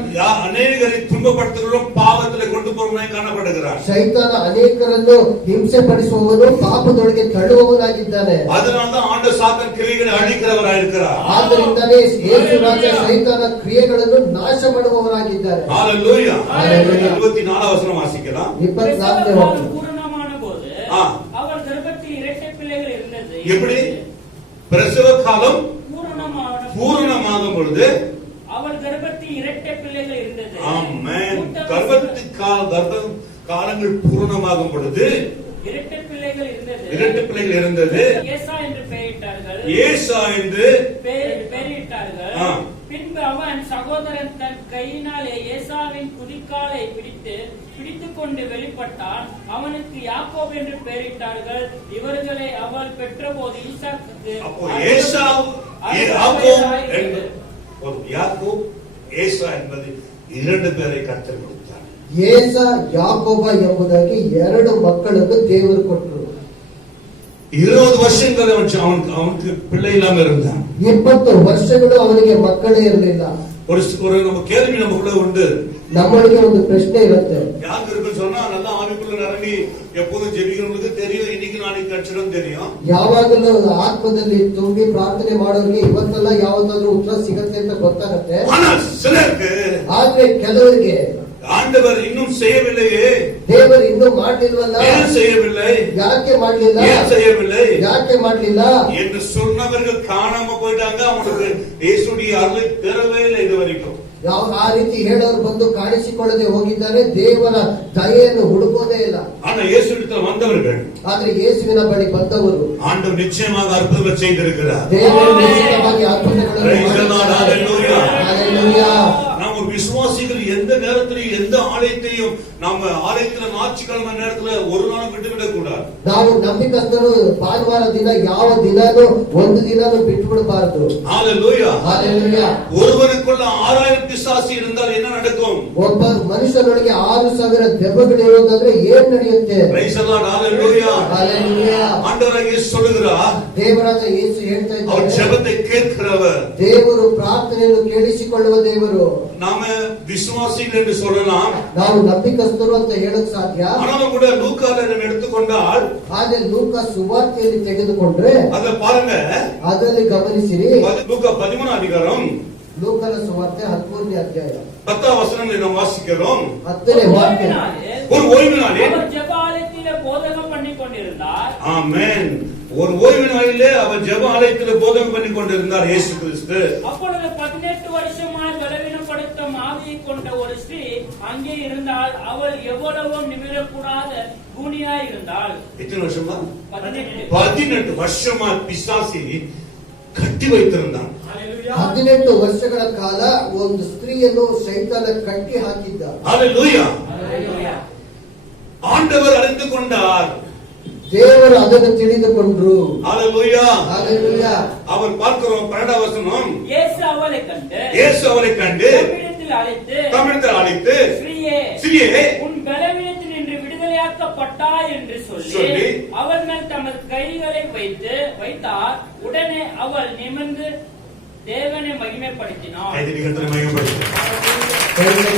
அநேகரை துன்பப்படுத்துகிறவனும் பாவத்திலே கொண்டு போவனாய் காணப்படுகிறான். ಶೈತಾನ ಅನೇಕರನ್ನು ಹಿಂಸೆ ಪಡಿಸುವವನು ಪಾಪದೊಳಗೆ ತಳ್ಳುವವನಾಗಿದ್ದಾನೆ. அதனால்தான் ஆண்ட சாத்தான் கிரியைகளை அழிக்கிறவராய் இருக்கிறார். ಆದ್ದರಿಂದಲೇ ಯೇಸು ರಾಜ ಶೈತಾನ ಕ್ರಿಯೆಗಳನ್ನು ನಾಶ ಮಾಡುವವರಾಗಿದ್ದಾರೆ. ஹalleluya. ஹalleluya. 24 வசனம் வாசிக்கலாம். 24ನೇ ವಾಕ್ಯ. பூரணமான போது அவர் கர்ப்பத்தில் இரட்டை பிள்ளைகள் இருந்தது. எப்படி? பிரசவ காலம் பூரணமாகும் பொழுது அவள் கர்ப்பத்தில் இரட்டை பிள்ளைகள் இருந்தது. ஆமென். கர்ப்ப காலங்கள் பூரணமாகும் பொழுது இரட்டை பிள்ளைகள் இருந்தது. ஏசா என்று பெயரிட்டார்கள். பின்பு அவன் சகோதரன் தன் கையினாலே ஏசாவின் குதிக்காலை பிடித்துக் கொண்டு வெளிப்பட்டான். அவனுக்கு யாக்கோப் என்று பெயரிட்டார்கள். இவர்களை அவள் பெற்றபோது ஈசாக்குக்கு யாக்கோப் ஏசா என்பது 2 பேரை கர்த்தர் கொடுத்தார். ಏಸ ಯಾಕೋಬ ಎಂಬುದಾಗಿ 2 ಮಕ್ಕಳನ್ನು ದೇವರು ಕೊಟ್ಟರು. 20 வருஷங்கள் அவனுக்கு பிள்ளை இல்லாம இருந்தான். 20 ವರ್ಷಗಳು ಅವನಿಗೆ ಮಕ್ಕಳೇ ಇರಲಿಲ್ಲ. ஒரு நம்ம கேள்வி நமக்குள்ள உண்டு. நம்மளுக்கு ಒಂದು ಪ್ರಶ್ನೆ ಇರುತ್ತೆ. யாருக்கு இருக்குன்னு சொன்னா நல்லா ஆவிக்குள்ள நிரம்பி எப்போதும் ஜெபிக்கிறவங்களுக்கு தெரியும், இன்னைக்கு நாளைக்கு கட்சிடும் தெரியும். ಯಾವಾಗಲೂ ಆತ್ಮದಲ್ಲಿ ತುಂಬಿ ಪ್ರಾರ್ಥನೆ ಮಾಡೋರಿಗೆ ಇವತ್ತೆಲ್ಲ ಯಾವತ್ತಾದ್ರೂ ಉತ್ತರ ಸಿಗುತ್ತೆ ಅಂತ ಗೊತ್ತಾಗುತ್ತೆ. ஆனா சிலருக்கு ಆದ್ರೆ ಕೆಲವರಿಗೆ ஆண்டவர் இன்னும் செய்யவில்லையே, ದೇವರು ಇನ್ನೂ ಮಾಡಲಿಲ್ವಲ್ಲ, ஏன் செய்யவில்லை, ಯಾಕೆ ಮಾಡಲಿಲ್ಲ, ஏன் செய்யவில்லை, ಯಾಕೆ ಮಾಡಲಿಲ್ಲ என்று சொன்னவர்கள் காணாம போயிட்டாங்க. அவங்களுக்கு இயேசுடைய அருளை பெறவே இல்லை இதுவரைக்கும். ಆ ರೀತಿ ಹೇಳೋರು ಬಂದು ಕಾಣಿಸಿಕೊಳ್ಳದೆ ಹೋಗಿದ್ದಾರೆ, ದೇವರ ದಯೆಯನ್ನು ಹುಡುಕೋದೇ ಇಲ್ಲ. ஆனா இயேசுவிடத்தில் வந்தவர்கள், ಆದ್ರೆ ಯೇಸುವಿನ ಬಳಿ ಬಂದವರು ஆண்டவர் நிச்சயமாக அற்புதங்கள் செய்திருக்கிறார். ದೇವರು ನಿಶ್ಚಿತವಾಗಿ ಅದ್ಭುತಗಳನ್ನು நாம் ஒரு விசுவாசிகள் எந்த நேரத்திலையும் எந்த ஆலயத்தையும் நம்ம ஆலயத்துல ஞாயிற்றுக்கிழமை நேரத்துல ஒரு நாளும் விட்டுவிடக் கூடாது. ನಾವು ನಂಬಿಕಸ್ತರು ಭಾನುವಾರ ದಿನ ಯಾವ ದಿನಾನು ಒಂದು ದಿನಾನು ಬಿಟ್ಟು ಬಿಡಬಾರದು. ஹalleluya. ஹalleluya. ஒருவனுக்குள்ள 6000 பிசாசு இருந்தால் என்ன நடக்கும்? ಒಬ್ಬ ಮನುಷ್ಯನೊಳಗೆ 6000 ದೆವ್ವಗಳು ಇರೋದಾದ್ರೆ ಏನ್ ನಡೆಯುತ್ತೆ? Praise the Lord. Hallelujah. Hallelujah. ஆண்டவராகிய இயேசு சொல்கிறார், ದೇವರಾದ ಯೇಸು ಹೇಳ್ತಾ அவர் ಇದ್ದಾರೆ, ஜெபத்தை கேட்கிறவர். ದೇವರು ಪ್ರಾರ್ಥನೆಯನ್ನು ಕೇಳಿಸಿಕೊಳ್ಳುವ ದೇವರು. நாம விசுவாசிகள் என்று சொல்லலாம், ನಾವು ನಂಬಿಕಸ್ತರು ಅಂತ ಹೇಳಕ್ ಸಾಧ್ಯ. ஆனாலும் கூட லூக்கால நம்ம எடுத்துக்கொண்டால், ಆದ್ರೆ ಲೂಕ ಸುವಾರ್ತೆಯಲ್ಲಿ ತೆಗೆದುಕೊಂಡ್ರೆ அத பாருங்க, ಅದರಲ್ಲಿ ಗಮನಿಸಿರಿ. லூக்கா 13 அதிகாரம் ಲೂಕನ ಸುವಾರ್ತೆ 13ನೇ ಅಧ್ಯಾಯ 10 வசனங்களை நாம் வாசிக்கிறோம். 10ನೇ ವಾಕ್ಯ. ஒரு ஓய்வு நாளில் அவர் ஜெபாலயத்திலே போதகம் பண்ணிக் கொண்டிருந்தார். கொண்டிருந்தார். ஆமென். ஒரு ஓய்வு நாளிலே அவர் ஜெப ஆலயத்தில் போதனை பண்ணி கொண்டிருந்தார் இயேசு கிறிஸ்து. அப்பொழுது 18 வருஷமாய் பலவீனப்படுத்தும் ஆவியை கொண்ட ஒரு ஸ்திரீ அங்கே இருந்தால். அவள் எவ்வளவும் நிமிரக்கூடாத கூனியாய் இருந்தாள். எத்தனை வருஷமா? 18. 18 வருஷமா பிசாசி கட்டி வைத்திருந்தான். 18 ವರ್ಷಗಳ ಕಾಲ ಒಂದು ಸ್ತ್ರೀಯನ್ನು ಸೈತಾನ ಕಟ್ಟಿ ಹಾಕಿದ್ದ. ஹalleluya. Hallelujah. ஆண்டவர் அறிந்து கொண்டார். ದೇವರು ಅದನ್ನು ತಿಳಿದುಕೊಂಡ್ರು. ஹalleluya. Hallelujah. அவர் பார்க்கிறோம் 12 வசனம். இயேசு அவளை கண்டு இயேசு அவரை கண்டு தம்மிடத்தில் அழைத்து ஸ்திரீயே ஸ்ரீயே உன் பலவீனத்தில் நின்று விடுதலையாக்கப்பட்டாய் என்று சொல்லி சொல்லி அவள் மேல் தமது கைகளை வைத்தார். உடனே அவள் நிமிர்ந்து தேவனை மகிமைப்படுத்தினாள். கர்த்தரை மகிமைப்படுத்துங்கள். ದೇವರಿಗೆ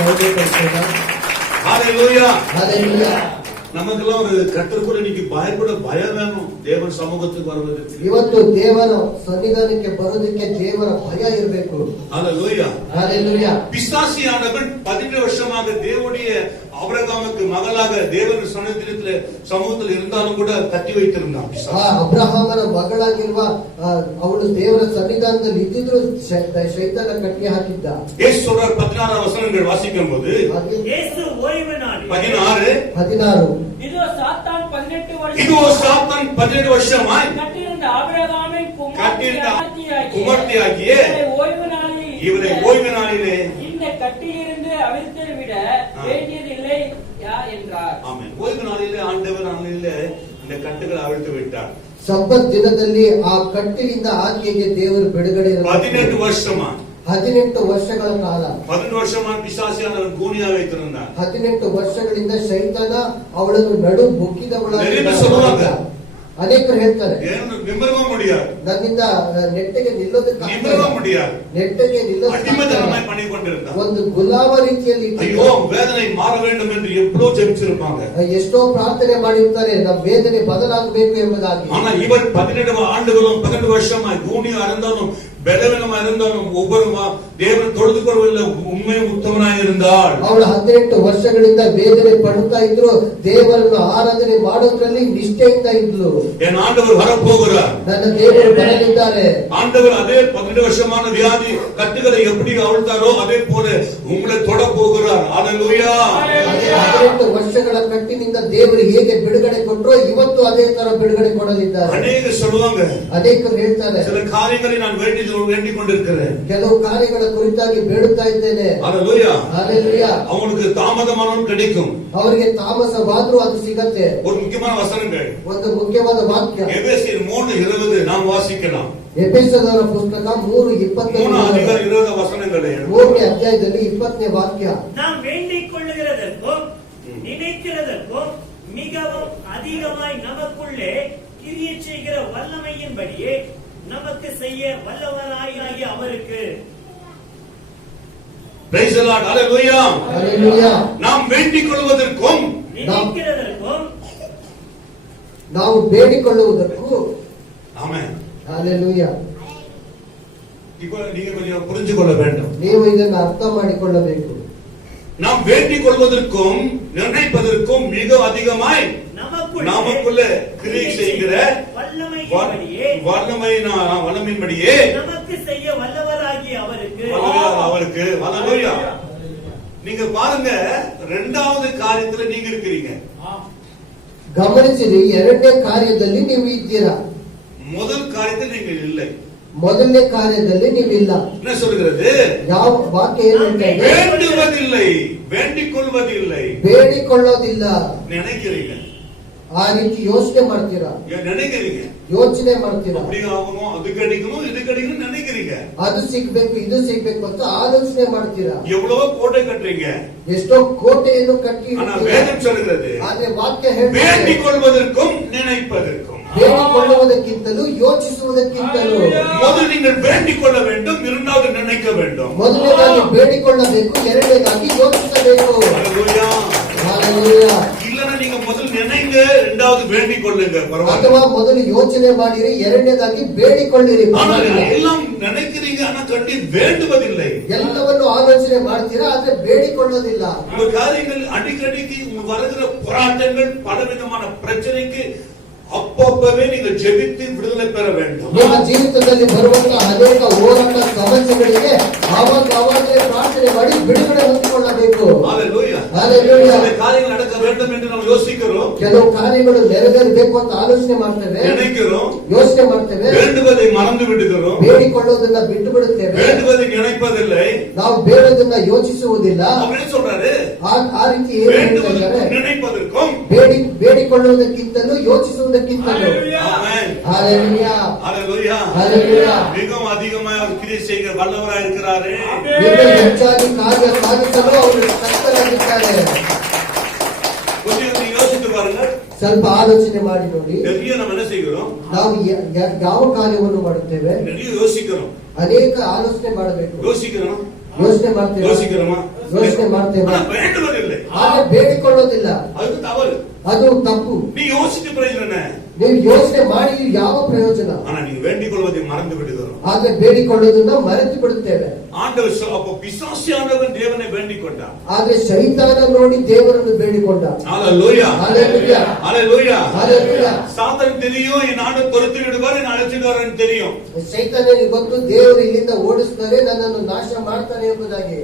ಮಹಿಮೆಪಡಿಸೋಣ. ஹalleluya. Hallelujah. நமக்கெல்லாம் ஒரு கர்த்தருக்குள்ள இன்னைக்கு பயம் வேணும். தேவன் சமூகத்துக்கு வருவதற்கு. ಇವತ್ತು ದೇವರ ಸನ್ನಿಧಾನಕ್ಕೆ ಬರೋದಕ್ಕೆ ದೇವರ ಭಯ ಇರಬೇಕು. ஹalleluya. Hallelujah. பிசாசியானவன் 18 வருஷமாக தேவனுடைய ஆபிரகாமுக்கு மகளாக தேவன் சமூகத்தில் இருந்தாலும் கூட கட்டி வைத்திருந்தான். ಅಬ್ರಹಾಮನ ಮಗಳಾಗಿರುವ ಅವಳು ದೇವರ ಸನ್ನಿಧಾನದಲ್ಲಿ ಇದ್ದಿದ್ರು ಶೈತಾನ ಕಟ್ಟಿ ಹಾಕಿದ್ದ. இயேசு சொல்றார் 16 வசனங்கள் வாசிக்கும் போது இயேசு ஓய்வு நாளில் 16 இதோ சாத்தான் 18 வருஷமாய் கட்டியிருந்த ஆபிரகாமின் குமார்த்தியாகிய இவரை ஓய்வு நாளிலே இந்த கட்டியிலிருந்து அவிழ்த்து விட வேண்டியதில்லை என்றார். ஆமென். ஓய்வு நாளிலே ஆண்டவர் நாளிலே இந்த கட்டுகளை அவிழ்த்து விட்டார். ಸಬ್ಬತ್ ದಿನದಲ್ಲಿ ಆ ಕಟ್ಟಿಲಿಂದ ಆಕೆಗೆ ದೇವರು ಬಿಡುಗಡೆ 18 வருஷமா 18 ವರ್ಷಗಳ ಕಾಲ 18 வருஷமா பிசாசியானவன் கூனியா வைத்திருந்தான். 18 ವರ್ಷಗಳಿಂದ ಶೈತಾನ ಅವಳನ್ನು ನಡು ಬುಕ್ಕಿದವಳಾಗಿ சொல்லுவாங்க. ಅನೇಕರು ಹೇಳ್ತಾರೆ நிமிரவே முடியாது. ನನ್ನಿಂದ ನೆಟ್ಟಗೆ ನಿಲ್ಲೋದಕ್ಕೆ நிமிரவே முடியாது. ನೆಟ್ಟಗೆ அடிமைத்தனமாய் பண்ணி கொண்டிருந்தான். ಒಂದು ಗುಲಾಮ ರೀತಿಯಲ್ಲಿ ஐயோ வேதனை மாற வேண்டும் என்று எவ்வளவு ஜெபிச்சிருப்பாங்க. ಎಷ್ಟೋ ಪ್ರಾರ್ಥನೆ ಮಾಡಿರ್ತಾರೆ ನಮ್ಮ ವೇದನೆ ಬದಲಾಗಬೇಕು ಎಂಬುದಾಗಿ. ஆனா இவர் 17 ஆண்டுகளும் 18 வருஷமாய் கூனியா இருந்தாலும் பலவீனமா இருந்தாலும் ஒவ்வொரு தேவன் தொழுது கொள்ளவில்லை. உண்மை உத்தமனாய் இருந்தாள். ಅವಳು 18 ವರ್ಷಗಳಿಂದ ವೇದನೆ ಪಡುತ್ತಾ ಇದ್ರು. ದೇವರನ್ನು ಆರಾಧನೆ ಮಾಡೋದ್ರಲ್ಲಿ ನಿಷ್ಠೆಯಿಂದ ಇದ್ಲು. என் ஆண்டவர் வரப்போகிறார். ನನ್ನ ದೇವರು ಬರಲಿದ್ದಾರೆ. ஆண்டவர் அதே 18 வருஷமான வியாதி கட்டுகளை எப்படி அவிழ்த்தாரோ அதே போல உங்களை தொட போகிறார். ஹalleluya. 18 ವರ್ಷಗಳ ಕಟ್ಟಿನಿಂದ ದೇವರು ಹೇಗೆ ಬಿಡುಗಡೆ ಕೊಟ್ಟರೋ ಇವತ್ತು ಅದೇ ತರ ಬಿಡುಗಡೆ ಕೊಡಲಿದ್ದಾರೆ. அநேகர் சொல்லுவாங்க, ಅನೇಕರು ಹೇಳ್ತಾರೆ, சில காரியங்களை நான் வேண்டிக் கொண்டிருக்கிறேன். ಕೆಲವು ಕಾರ್ಯಗಳ ಕುರಿತಾಗಿ ಬೇಡುತ್ತಾ ಇದ್ದೇನೆ. ஹalleluya. ஹalleluya. அவங்களுக்கு தாமதமானாலும் கிடைக்கும். ಅವರಿಗೆ ತಾಮಸವಾದ್ರೂ ಅದು ಸಿಗತ್ತೆ. ஒரு முக்கியமான வசனங்கள் ಒಂದು ಮುಖ್ಯವಾದ ವಾಕ್ಯ எபேசியர் 3:20 நாம் வாசிக்கலாம். ಎಫೆಸದವರ ಪುಸ್ತಕ 3:20 வசனங்களே 3ನೇ ಅಧ್ಯಾಯದಲ್ಲಿ 20ನೇ ವಾಕ್ಯ. நாம் வேண்டிக் கொள்ளுகிறதற்கும் நினைக்கிறதற்கும் மிகவும் அதிகமாய் நமக்குள்ளே கிரியை செய்கிற வல்லமையின்படியே நமக்கு செய்ய வல்லவராகிய அவருக்கு. Praise the Lord. Hallelujah. Hallelujah. நாம் வேண்டிக் கொள்வதற்கும் நினைக்கிறதற்கும் ನಾವು ಬೇಡಿಕೊಳ್ಳುವುದಕ್ಕೂ. ஆமென். Hallelujah. இப்போ நீங்க கொஞ்சம் புரிந்து கொள்ள வேண்டும். ನೀವು ಇದನ್ನು ಅರ್ಥ ಮಾಡಿಕೊಳ್ಳಬೇಕು. நாம் வேண்டிக் கொள்வதற்கும் நினைப்பதற்கும் மிக அதிகமாய் நமக்குள்ளே கிரியை செய்கிற வல்லமையின்படியே நமக்கு செய்ய வல்லவராகிய அவருக்கு. ஹalleluya. நீங்க பாருங்க, இரண்டாவது காரியத்துல நீங்க இருக்கிறீங்க. ಗಮನಿಸಿರಿ, ಎರಡನೇ ಕಾರ್ಯದಲ್ಲಿ ನೀವು ಇದ್ದೀರಾ. முதல் காரியத்தில் நீங்கள் இல்லை. ಮೊದಲನೇ ಕಾರ್ಯದಲ್ಲಿ ನೀವಿಲ್ಲ. என்ன சொல்கிறது? ಯಾವ ವಾಕ್ಯ ಏನು ಹೇಳ್ತಾ ಇದೆ? வேண்டுவதில்லை, வேண்டிக் கொள்வதில்லை, ಬೇಡಿಕೊಳ್ಳೋದಿಲ್ಲ. நினைக்கிறீங்க. ಆ ರೀತಿ ಯೋಚನೆ ಮಾಡ್ತೀರಾ, நினைக்கிறீங்க, ಯೋಚನೆ ಮಾಡ್ತೀರಾ. அப்படி ஆகணும், அது கிடைக்கணும், இது கிடைக்கணும் நினைக்கிறீங்க. ಅದು ಸಿಗ್ಬೇಕು, ಇದು ಸಿಗ್ಬೇಕು ಅಂತ ಆಲೋಚನೆ ಮಾಡ್ತೀರಾ. எவ்வளவோ கோட்டை கட்டுறீங்க, ಎಷ್ಟೋ ಕೋಟೆಯನ್ನು ಕಟ್ಟಿ. ஆனா வேதம் சொல்கிறது, ಆದ್ರೆ ವಾಕ್ಯ ಹೇಳ್ತಾ வேண்டிக் கொள்வதற்கும் நினைப்பதற்கும். ಬೇಡಿಕೊಳ್ಳುವುದಕ್ಕಿಂತಲೂ ಯೋಚಿಸುವುದಕ್ಕಿಂತಲೂ முதல் நீங்கள் வேண்டிக் கொள்ள வேண்டும், இரண்டாவது நினைக்க வேண்டும். ಮೊದಲನೇದಾಗಿ ಬೇಡಿಕೊಳ್ಳಬೇಕು, ಎರಡನೇದಾಗಿ ಯೋಚಿಸಬೇಕು. ஹalleluya. Hallelujah. இல்லன்னா நீங்க முதல் நினைங்க, இரண்டாவது வேண்டிக் வேண்டிக் கொள்ளுங்க பரவாயில்ல. ಅಥವಾ ಮೊದಲು ಯೋಚನೆ ಮಾಡಿರಿ, ಎರಡನೇದಾಗಿ ಬೇಡಿಕೊಳ್ಳಿರಿ. ஆனால் எல்லாம் நினைக்கிறீங்க, ஆனா கண்டி வேண்டுவதில்லை. ಎಲ್ಲವನ್ನು ಆಲೋಚನೆ ಮಾಡ್ತೀರಾ, ಆದ್ರೆ ಬೇಡಿಕೊಳ್ಳೋದಿಲ್ಲ. உங்க காரியங்கள் அடிக்கடிக்கு வருகிற போராட்டங்கள், பலவிதமான பிரச்சனைக்கு அப்பப்பவே நீங்க ஜெபித்து விடுதலை பெற வேண்டும். ನಿಮ್ಮ ಜೀವಿತದಲ್ಲಿ ಬರುವಂತಹ ಅನೇಕ ಹೋರಾಟ ಸಮಸ್ಯೆಗಳಿಗೆ ಆವಾಗಲೇ ಪ್ರಾರ್ಥನೆ ಮಾಡಿ ಬಿಡುಗಡೆ ಹೊಂದಿಕೊಳ್ಳಬೇಕು. ஹalleluya. ಹಲ್ಲೆಲೂಯಾ. இந்த காரியங்கள் நடக்க வேண்டும் என்று ನಾವು யோசிக்கிறோம், ಕೆಲವು ಕಾರ್ಯಗಳು ನೆರವೇರಬೇಕು ಅಂತ ಆಲೋಚನೆ ಮಾಡ್ತೇವೆ, நினைக்கிறோம், ಯೋಚನೆ ಮಾಡ್ತೇವೆ, வேண்டுவதை மறந்து விடுகிறோம், ಬೇಡಿಕೊಳ್ಳೋದನ್ನ ಬಿಟ್ಟು ಬಿಡುತ್ತೇವೆ, வேண்டுவதை நினைப்பதில்லை. ನಾವು ಬೇಡೋದನ್ನ ಯೋಚಿಸುವುದಿಲ್ಲ. அப்படின்னு சொல்றாரு. ಆ ರೀತಿ ಏನು ಹೇಳ್ತಾ ಇದ್ದಾರೆ? வேண்டுவதற்கும் நினைப்பதற்கும் ಬೇಡಿಕೊಳ್ಳುವುದಕ್ಕಿಂತಲೂ ಯೋಚಿಸುವುದಕ್ಕಿಂತಲೂ. ஆமென். ஹல்லேலூயா. ஹalleluya. ஹல்லேலூயா. மிகவும் அதிகமாக கிரியை செய்கிற வல்லவராய் இருக்கிறாரே. இன்னும் ಹೆಚ್ಚಾಗಿ ಕಾರ್ಯ ಸಾಧಿಸಲು ಅವರು ಶಕ್ತರಾಗಿದ್ದಾರೆ. கொஞ்சம் நீங்க யோசித்து பாருங்க. ಸ್ವಲ್ಪ ಆಲೋಚನೆ ಮಾಡಿ ನೋಡಿ. நிறைய நம்ம என்ன செய்கிறோம்? ನಾವು ಯಾವ ಕಾರ್ಯವನ್ನು ಮಾಡುತ್ತೇವೆ? நிறைய யோசிக்கிறோம். ಅನೇಕ ಆಲೋಚನೆ ಮಾಡಬೇಕು. யோசிக்கிறோம். ಯೋಚನೆ ಮಾಡ್ತೇವೆ. யோசிக்கிறோமா? ಯೋಚನೆ ಮಾಡ್ತೇವೆ, ஆனா வேண்டுவதில்லை. ಆದ್ರೆ ಬೇಡಿಕೊಳ್ಳೋದಿಲ್ಲ. அது தவறு. ಅದು ತಪ್ಪು. நீ யோசித்து பிரயோஜன. ನೀವು ಯೋಚನೆ ಮಾಡಿ ಯಾವ ಪ್ರಯೋಜನ? ஆனா நீங்க வேண்டிக் கொள்வதை மறந்து விடுகிறோம். ಆದ್ರೆ ಬೇಡಿಕೊಳ್ಳೋದನ್ನ ಮರೆತು ಬಿಡುತ್ತೇವೆ. ஆண்டவர் அப்ப பிசாசியானவன் தேவனை வேண்டிக் கொண்டான். ಆದ್ರೆ ಶೈತಾನ ನೋಡಿ ದೇವರನ್ನು ಬೇಡಿಕೊಂಡ. ஹalleluya. ஹalleluya. ஹalleluya. ஹalleluya. சாத்தான் தெரியும், என் ஆண்டவர் துரத்தி விடுவார், என்ன அழைச்சிடுவார்னு தெரியும். ಶೈತಾನನಿಗೆ ಗೊತ್ತು ದೇವರು ಇಲ್ಲಿಂದ ಓಡಿಸ್ತಾರೆ, ನನ್ನನ್ನು ನಾಶ ಮಾಡ್ತಾನೆ ಎಂಬುದಾಗಿ.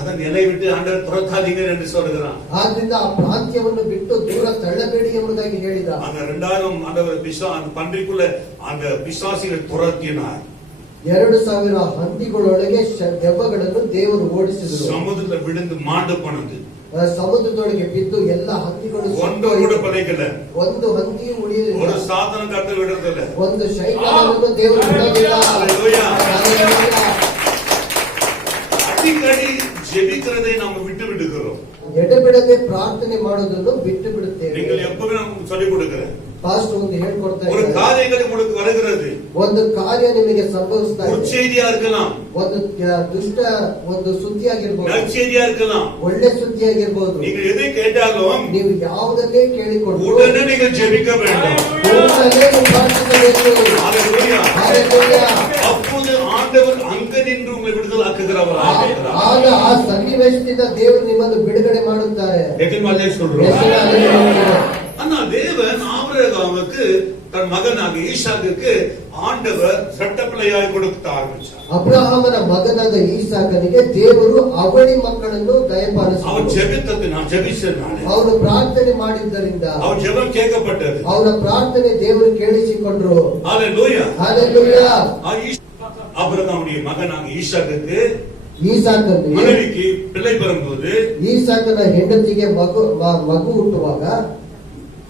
அதன் என்னை விட்டு ஆண்டவர் துரத்தாதீங்க என்று சொல்கிறான். ಆದ್ರಿಂದ ಆ ಪ್ರಾಂತ್ಯವನ್ನು ಬಿಟ್ಟು ದೂರ ತಳ್ಳಬೇಡಿ ಎಂಬುದಾಗಿ ಹೇಳಿದ. அந்த 2000 ஆண்டவர் அந்த பன்றிக்குள்ள அந்த பிசாசிகள் துரத்தினார். 2000 ಹಂದಿಗಳೊಳಗೆ ದೆವ್ವಗಳನ್ನು ದೇವರು ಓಡಿಸಿದರು. சமுதிரத்துல விழுந்து மாண்டு போனது. ಸಮುದ್ರದೊಳಗೆ ಬಿದ್ದು ಎಲ್ಲ ಹಂದಿಗಳು ஒன்று கூட பதைக்கல. ಒಂದು ಹಂದಿಯೂ ಉಳಿಯಲಿಲ್ಲ. ஒரு சாதனம் கத்து விடுறதில்ல. ಒಂದು ಶೈತಾನವನ್ನು ದೇವರು ಬಿಡೋದಿಲ್ಲ. ஹalleluya. ಹಲ್ಲೆಲೂಯಾ. அடிக்கடி ஜெபிக்கிறதை நாம விட்டு விடுகிறோம். ಎಡೆಬಿಡದೆ ಪ್ರಾರ್ಥನೆ ಮಾಡೋದನ್ನು ಬಿಟ್ಟು ಬಿಡುತ್ತೇವೆ. நீங்கள் எப்பவே நான் சொல்லிக் கொடுக்கிறேன். ಪಾಸ್ಟರ್ ಒಂದು ಹೇಳ್ಕೊಡ್ತಾ ஒரு ಇದ್ದಾರೆ. காரியங்கள் உங்களுக்கு வருகிறது. ಒಂದು ಕಾರ್ಯ ನಿಮಗೆ ಸಂಭವಿಸ್ತಾ ಇದೆ. செய்தியா இருக்கலாம், ಒಂದು ದುಷ್ಟ ಒಂದು ಸುದ್ದಿ ಆಗಿರ್ಬೋದು, நற்செய்தியா இருக்கலாம். ಒಳ್ಳೆ ಸುದ್ದಿ ಆಗಿರ್ಬೋದು. நீங்கள் எதை கேட்டாலும் ನೀವು ಯಾವುದನ್ನೇ ಕೇಳಿಕೊಂಡು உடனே நீங்கள் ஜெபிக்க வேண்டும். ಕೂಡಲೇ ನೀವು ಪ್ರಾರ್ಥಿಸಬೇಕು. ஹalleluya. ಹಲ್ಲೆಲೂಯಾ. அப்போது ஆண்டவர் அங்க நின்று உங்களை விடுதலாக்குகிறவராக இருக்கிறார். ಆಗ ಆ ಸನ್ನಿವೇಶದಿಂದ ದೇವರು ನಿಮ್ಮನ್ನು ಬಿಡುಗಡೆ ಮಾಡುತ್ತಾರೆ. எத்தனை சொல்றோம்? ಹಲ್ಲೆಲೂಯಾ. ஆனா தேவன் ஆபிரகாமுக்கு தன் மகனாக ஈசாக்குக்கு ஆண்டவர் சட்டப்பிள்ளையாய் கொடுக்க ஆரம்பிச்சார். ಅಬ್ರಹಾಮನ ಮಗನಾದ ಈಸಾಕನಿಗೆ ದೇವರು ಅವಳಿ ಮಕ್ಕಳನ್ನು அவன் ದಯಪಾಲಿಸಿದನು. ஜெபித்தது நான் ஜெபிச்சனால ಅವನು ಪ್ರಾರ್ಥನೆ ಮಾಡಿದ್ದರಿಂದ அவன் ஜெபம் கேட்கப்பட்டது. ಅವನ ಪ್ರಾರ್ಥನೆ ದೇವರು ಕೇಳಿಸಿಕೊಂಡ್ರು. ஹalleluya. ಹಲ್ಲೆಲೂಯಾ. ஆபிரகாமுடைய மகனாக ஈசாக்குக்கு ಈಸಾಕನಿಗೆ மனைவிக்கு பிள்ளை பிறந்தது. ಈಸಾಕನ ಹೆಂಡತಿಗೆ ಮಗು ಹುಟ್ಟುವಾಗ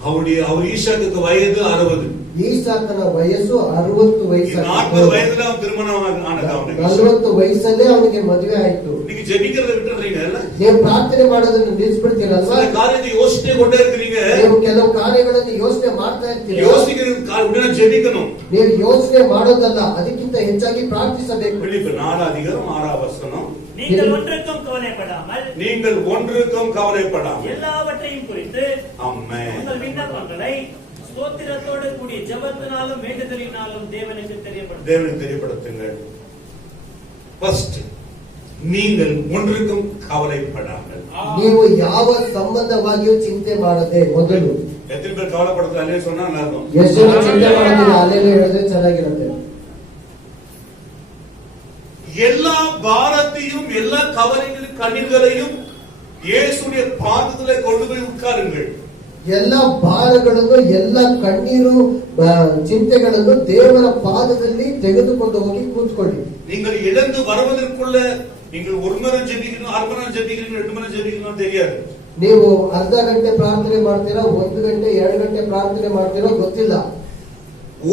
அவர் ஈசாக்குக்கு வயது 60. ಈಸಾಕನ ವಯಸ್ಸು 60 ವಯಸ್ಸಾಗಿತ್ತು. 40 வயதுல அவன் திருமணம் ஆனது அவனுக்கு. 40 ವಯಸ್ಸಲ್ಲೇ ಅವನಿಗೆ ಮದುವೆ ಆಯ್ತು. நீங்க ஜெபிக்கிறத விட்டுறீங்கல்ல? ನೀವು ಪ್ರಾರ್ಥನೆ ಮಾಡೋದನ್ನು ನಿಲ್ಲಿಸ್ಬಿಡ್ತೀರಲ್ವಾ? சில காரியத்தை யோசிச்சே கொண்டே இருக்கிறீங்க. ನೀವು ಕೆಲವು ಕಾರ್ಯಗಳನ್ನು ಯೋಚನೆ ಮಾಡ್ತಾ ಇರ್ತೀರಿ. யோசிக்கிறது உடனே ஜெபிக்கணும். ನೀವು ಯೋಚನೆ ಮಾಡೋದಲ್ಲ, ಅದಕ್ಕಿಂತ ಹೆಚ್ಚಾಗಿ ಪ್ರಾರ್ಥಿಸಬೇಕು. பிலிப்பியர் 4:6 நீங்கள் ஒன்றுக்கும் கவலைப்படாமல் நீங்கள் ஒன்றுக்கும் கவலைப்படாமல் எல்லாவற்றையும் குறித்து ஆமென். உங்கள் விண்ணப்பங்களை ஸ்தோத்திரத்தோடு கூடிய ஜெபத்தினாலும் வேண்டுதலினாலும் தேவனுக்கு தெரியப்படுத்துங்கள். ஃபர்ஸ்ட், நீங்கள் ஒன்றுக்கும் கவலைப்படாமல். ನೀವು ಯಾವ ಸಂಬಂಧವಾಗಿಯೂ ಚಿಂತೆ ಮಾಡದೆ ಮೊದಲು. எத்தனை பேர் கவலைப்படுறாங்களே சொன்னா நல்லா இருக்கும். ಎಷ್ಟು ಜನ ಚಿಂತೆ ಮಾಡೋದಿಲ್ಲ, ಅಲ್ಲೆಲ್ಲ ಹೇಳಿದ್ರೆ ಚೆನ್ನಾಗಿರುತ್ತೆ. எல்லா பாரத்தையும் எல்லா கவலைகளையும் கண்ணீர்களையும் இயேசுடைய பாதத்திலே கொண்டு போய் உட்காருங்கள். ಎಲ್ಲ ಭಾರಗಳನ್ನು ಎಲ್ಲ ಕಣ್ಣೀರು ಚಿಂತೆಗಳನ್ನು ದೇವರ ಪಾದದಲ್ಲಿ ತೆಗೆದುಕೊಂಡು ಹೋಗಿ ಕೂತ್ಕೊಳ್ಳಿ. நீங்கள் இழந்து வருவதற்குள்ள நீங்கள் ஒரு மணி நேரம் ஜெபிக்கணும், 1/2 மணி நேரம் ஜெபிக்கணும், 2 மணி நேரம் ஜெபிக்கணும் தெரியாது. ನೀವು ಅರ್ಧ ಗಂಟೆ ಪ್ರಾರ್ಥನೆ ಮಾಡ್ತೀರಾ, 1 ಗಂಟೆ 2 ಗಂಟೆ ಪ್ರಾರ್ಥನೆ ಮಾಡ್ತೀರೋ ಗೊತ್ತಿಲ್ಲ.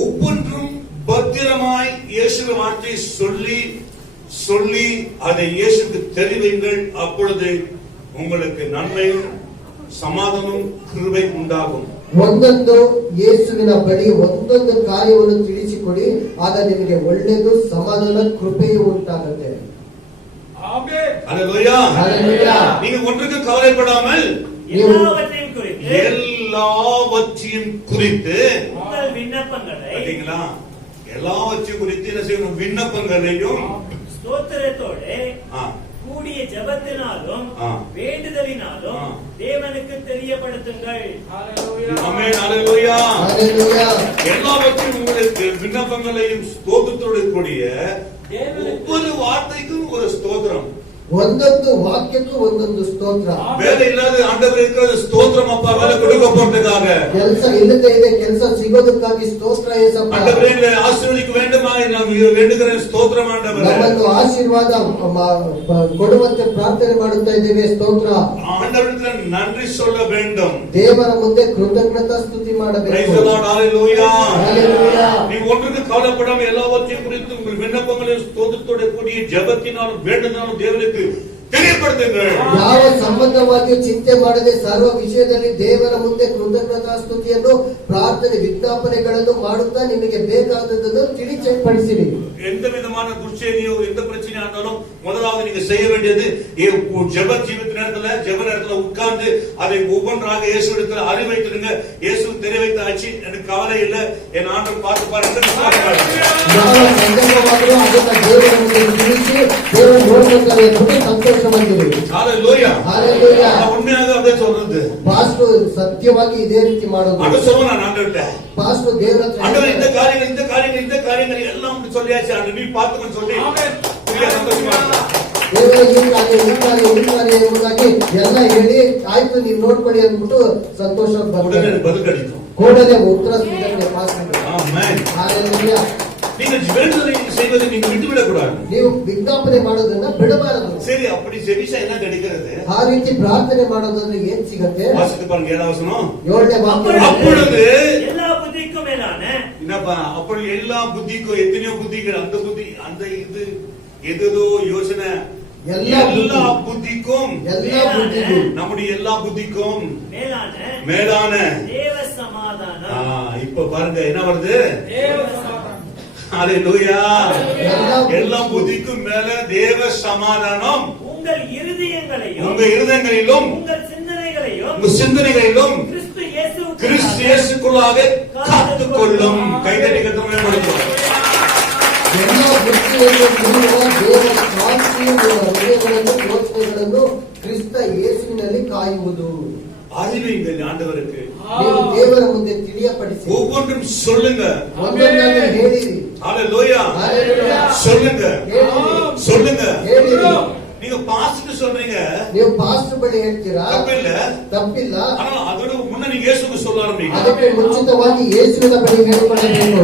ஒவ்வொன்றும் பத்திரமாய் இயேசுவின் வார்த்தையை சொல்லி அதை இயேசுவுக்கு தெரிவிங்கள். அப்பொழுது உங்களுக்கு நன்மையும் சமாதானமும் கிருபை உண்டாகும். ಒಂದೊಂದು ಯೇಸುವಿನ ಬಳಿ ಒಂದೊಂದು ಕಾರ್ಯವನ್ನು ತಿಳಿಸಿಕೊಡಿ, ಆಗ ನಿಮಗೆ ಒಳ್ಳೆಯದು, ಸಮಾಧಾನ, ಕೃಪೆಯು ಉಂಟಾಗುತ್ತೆ. ஹல்லேலூயா. ஹல்லேலூயா. நீங்க ஒன்றுக்கு கவலைப்படாமல் எல்லாவற்றையும் குறித்து எல்லா எல்லாவற்றையும் குறித்து உங்கள் விண்ணப்பங்களை பாத்தீங்களா, எல்லாவற்றையும் குறித்து என்ன செய்யணும்? விண்ணப்பங்களையும் ஸ்தோத்திரத்தோடு ஆ, கூடிய ஜெபத்தினாலும் ஆ. வேண்டுதலினாலும் ஆ. தேவனுக்கு தெரியப்படுத்துங்கள். ஆமென், ஹalleluya. ஹalleluya. எல்லாவற்றையும் உங்களுக்கு விண்ணப்பங்களையும் ஸ்தோத்திரத்தோடு கூடிய தேவனுக்கு ஒவ்வொரு வார்த்தைக்கும் ஒரு ஸ்தோத்திரம். ಒಂದೊಂದು ವಾಕ್ಯಕ್ಕೂ ಒಂದೊಂದು ಸ್ತೋತ್ರ. வேலை இல்லாத ஆண்டவர் இருக்கிறது ஸ்தோத்திரம் அப்பா, வேலை கொடுக்க போறதுக்காக. ಕೆಲಸ ಇಲ್ಲದೆ ಇದೆ, ಕೆಲಸ ಸಿಗೋದಕ್ಕಾಗಿ ಸ್ತೋತ್ರ ಏಸಪ್ಪ. ஆண்டவரே எங்களை ஆசீர்வதிக்க வேண்டுமா நான் வேண்டுகிறேன், ஸ்தோத்திரம் ஆண்டவரே. ನಮ್ಮನ್ನು ಆಶೀರ್ವಾದ ಕೊಡುವಂತೆ ಪ್ರಾರ್ಥನೆ ಮಾಡುತ್ತಾ ಇದ್ದೇವೆ, ಸ್ತೋತ್ರ. ஆண்டவருக்கு நன்றி சொல்ல வேண்டும். ದೇವರ ಮುಂದೆ ಕೃತಜ್ಞತಾ ಸ್ತುತಿ Praise ಮಾಡಬೇಕು. the Lord, hallelujah. Hallelujah. நீ ஒன்றுக்கு கவலைப்படாம எல்லாவற்றையும் குறித்து உங்கள் விண்ணப்பங்களையும் ஸ்தோத்திரத்தோட கூடிய ஜெபத்தினாலும் வேண்டுதலாலும் தேவனுக்கு தெரியப்படுத்துங்கள். ಯಾವ ಸಂಬಂಧವಾಗಿಯೂ ಚಿಂತೆ ಮಾಡದೆ ಸರ್ವ ವಿಷಯದಲ್ಲಿ ದೇವರ ಮುಂದೆ ಕೃತಜ್ಞತಾ ಸ್ತುತಿಯನ್ನು ಪ್ರಾರ್ಥನೆ ವಿಜ್ಞಾಪನೆಗಳನ್ನು ಮಾಡುತ್ತಾ ನಿಮಗೆ ಬೇಕಾದದ್ದನ್ನು ತಿಳಿಪಡಿಸಿರಿ. எந்த விதமான துர்ச்செய்தியோ எந்த பிரச்சனையா இருந்தாலும் முதலாவது நீங்க செய்ய வேண்டியது ஜெப ஜீவித்த நேரத்துல உட்கார்ந்து அதை ஒவ்வொன்றாக இயேசு இடத்துல அறிவைத்துடுங்க. இயேசு தெரிவைத்த ஆச்சு, எனக்கு கவலை இல்லை, என் ஆண்டவர் பார்த்துப்பார் என்று ಯಾವ ಸಂದರ್ಭವಾದರೂ ಅದನ್ನು ದೇವರ ಮುಂದೆ ತಿಳಿಸಿ ದೇವರು ನೋಡುತ್ತಾರೆ ಎಂದು ಸಂತೋಷವಾಗಿರಿ. ஹalleluya. Hallelujah. உண்மையாக அப்படியே சொல்றது. ಪಾಸ್ಟರ್ ಸತ್ಯವಾಗಿ ಇದೇ ರೀತಿ ಮಾಡೋದು. அது சொல்லுவேன் நான் ஆண்டவர்கிட்ட. ಪಾಸ್ಟರ್ ದೇವರ ಹತ್ರ ஆண்டவர் இந்த காரியங்கள் எல்லாம் சொல்லியாச்சு, ஆண்டவர் நீ பார்த்துக்கன்னு சொல்லி சந்தோஷமா ದೇವರ ಈ ಕಾರ್ಯ ಎಂಬುದಾಗಿ ಎಲ್ಲ ಹೇಳಿ ಆಯ್ತು ನೀವು ನೋಡ್ಕೊಳ್ಳಿ ಅಂದ್ಬಿಟ್ಟು ಸಂತೋಷ உடனே பதில் கிடைக்கும். ಕೂಡಲೇ ಉತ್ತರ ಸಿಗುತ್ತೆ ಪಾಸ್ಟರ್. ஆமென். Hallelujah. நீங்கள் வேண்டுதலை செய்வதை நீங்க விட்டுவிடக் கூடாது. ನೀವು ವಿಜ್ಞಾಪನೆ ಮಾಡೋದನ್ನ ಬಿಡಬಾರದು. சரி, அப்படி செவிசா என்ன கிடைக்கிறது? ಆ ರೀತಿ ಪ್ರಾರ್ಥನೆ ಮಾಡೋದಂದ್ರೆ ಏನ್ ಸಿಗತ್ತೆ? வாசித்து பாருங்க 7வது வசனம். 7ನೇ ವಾಕ್ಯ. அப்பொழுது எல்லா புத்திக்கும் மேலான என்னப்பா, அப்படி எல்லா புத்திக்கும் எத்தனையோ புத்திகள், அந்த புத்தி அந்த இது எதோ யோசனை எல்லா புத்திக்கும் நம்முடைய எல்லா புத்திக்கும் மேலான தேவ சமாதானம். இப்ப பாருங்க என்ன வருது? தேவ சமாதானம். ஹalleluya. எல்லா புத்திக்கும் மேல தேவ சமாதானம் உங்கள் இருதயங்களையும் உங்கள் சிந்தனைகளிலும் கிறிஸ்து இயேசுக்குள்ளாக காத்துக்கொள்ளும். கைதட்டி கர்த்தரை வணங்குவோம். ಎಲ್ಲ ಬುದ್ಧಿಯನ್ನು ಮೀರುವ ದೇವರ ಶಾಂತಿಯು ನಿಮ್ಮ ಹೃದಯಗಳನ್ನು ಯೋಚನೆಗಳನ್ನು ಕ್ರಿಸ್ತ ಯೇಸುವಿನಲ್ಲಿ ಕಾಯುವುದು. அறிவிங்கள் ஆண்டவருக்கு. ನೀವು ದೇವರ ಮುಂದೆ ತಿಳಿಯಪಡಿಸಿ ஒவ்வொன்றும் சொல்லுங்க. ಒಂದೊಂದನ್ನು ಹೇಳಿರಿ. ஹalleluya. Hallelujah. சொல்லுங்க. சொல்லுங்க. ಹೇಳಿರಿ. நீங்க பாஸ்ட் சொல்றீங்க, ನೀವು ಪಾಸ್ಟರ್ ಬಳಿ ಹೇಳ್ತೀರಾ, ತಪ್ಪಿಲ್ಲ. ஆனா அதோட முன்ன நீங்க இயேசுக்கு சொல்ல ஆரம்பிங்க. ಅದಕ್ಕೆ ಮುಂಚಿತವಾಗಿ ಯೇಸುವಿನ ಬಳಿ ಹೇಳಿಕೊಳ್ಳಬೇಕು.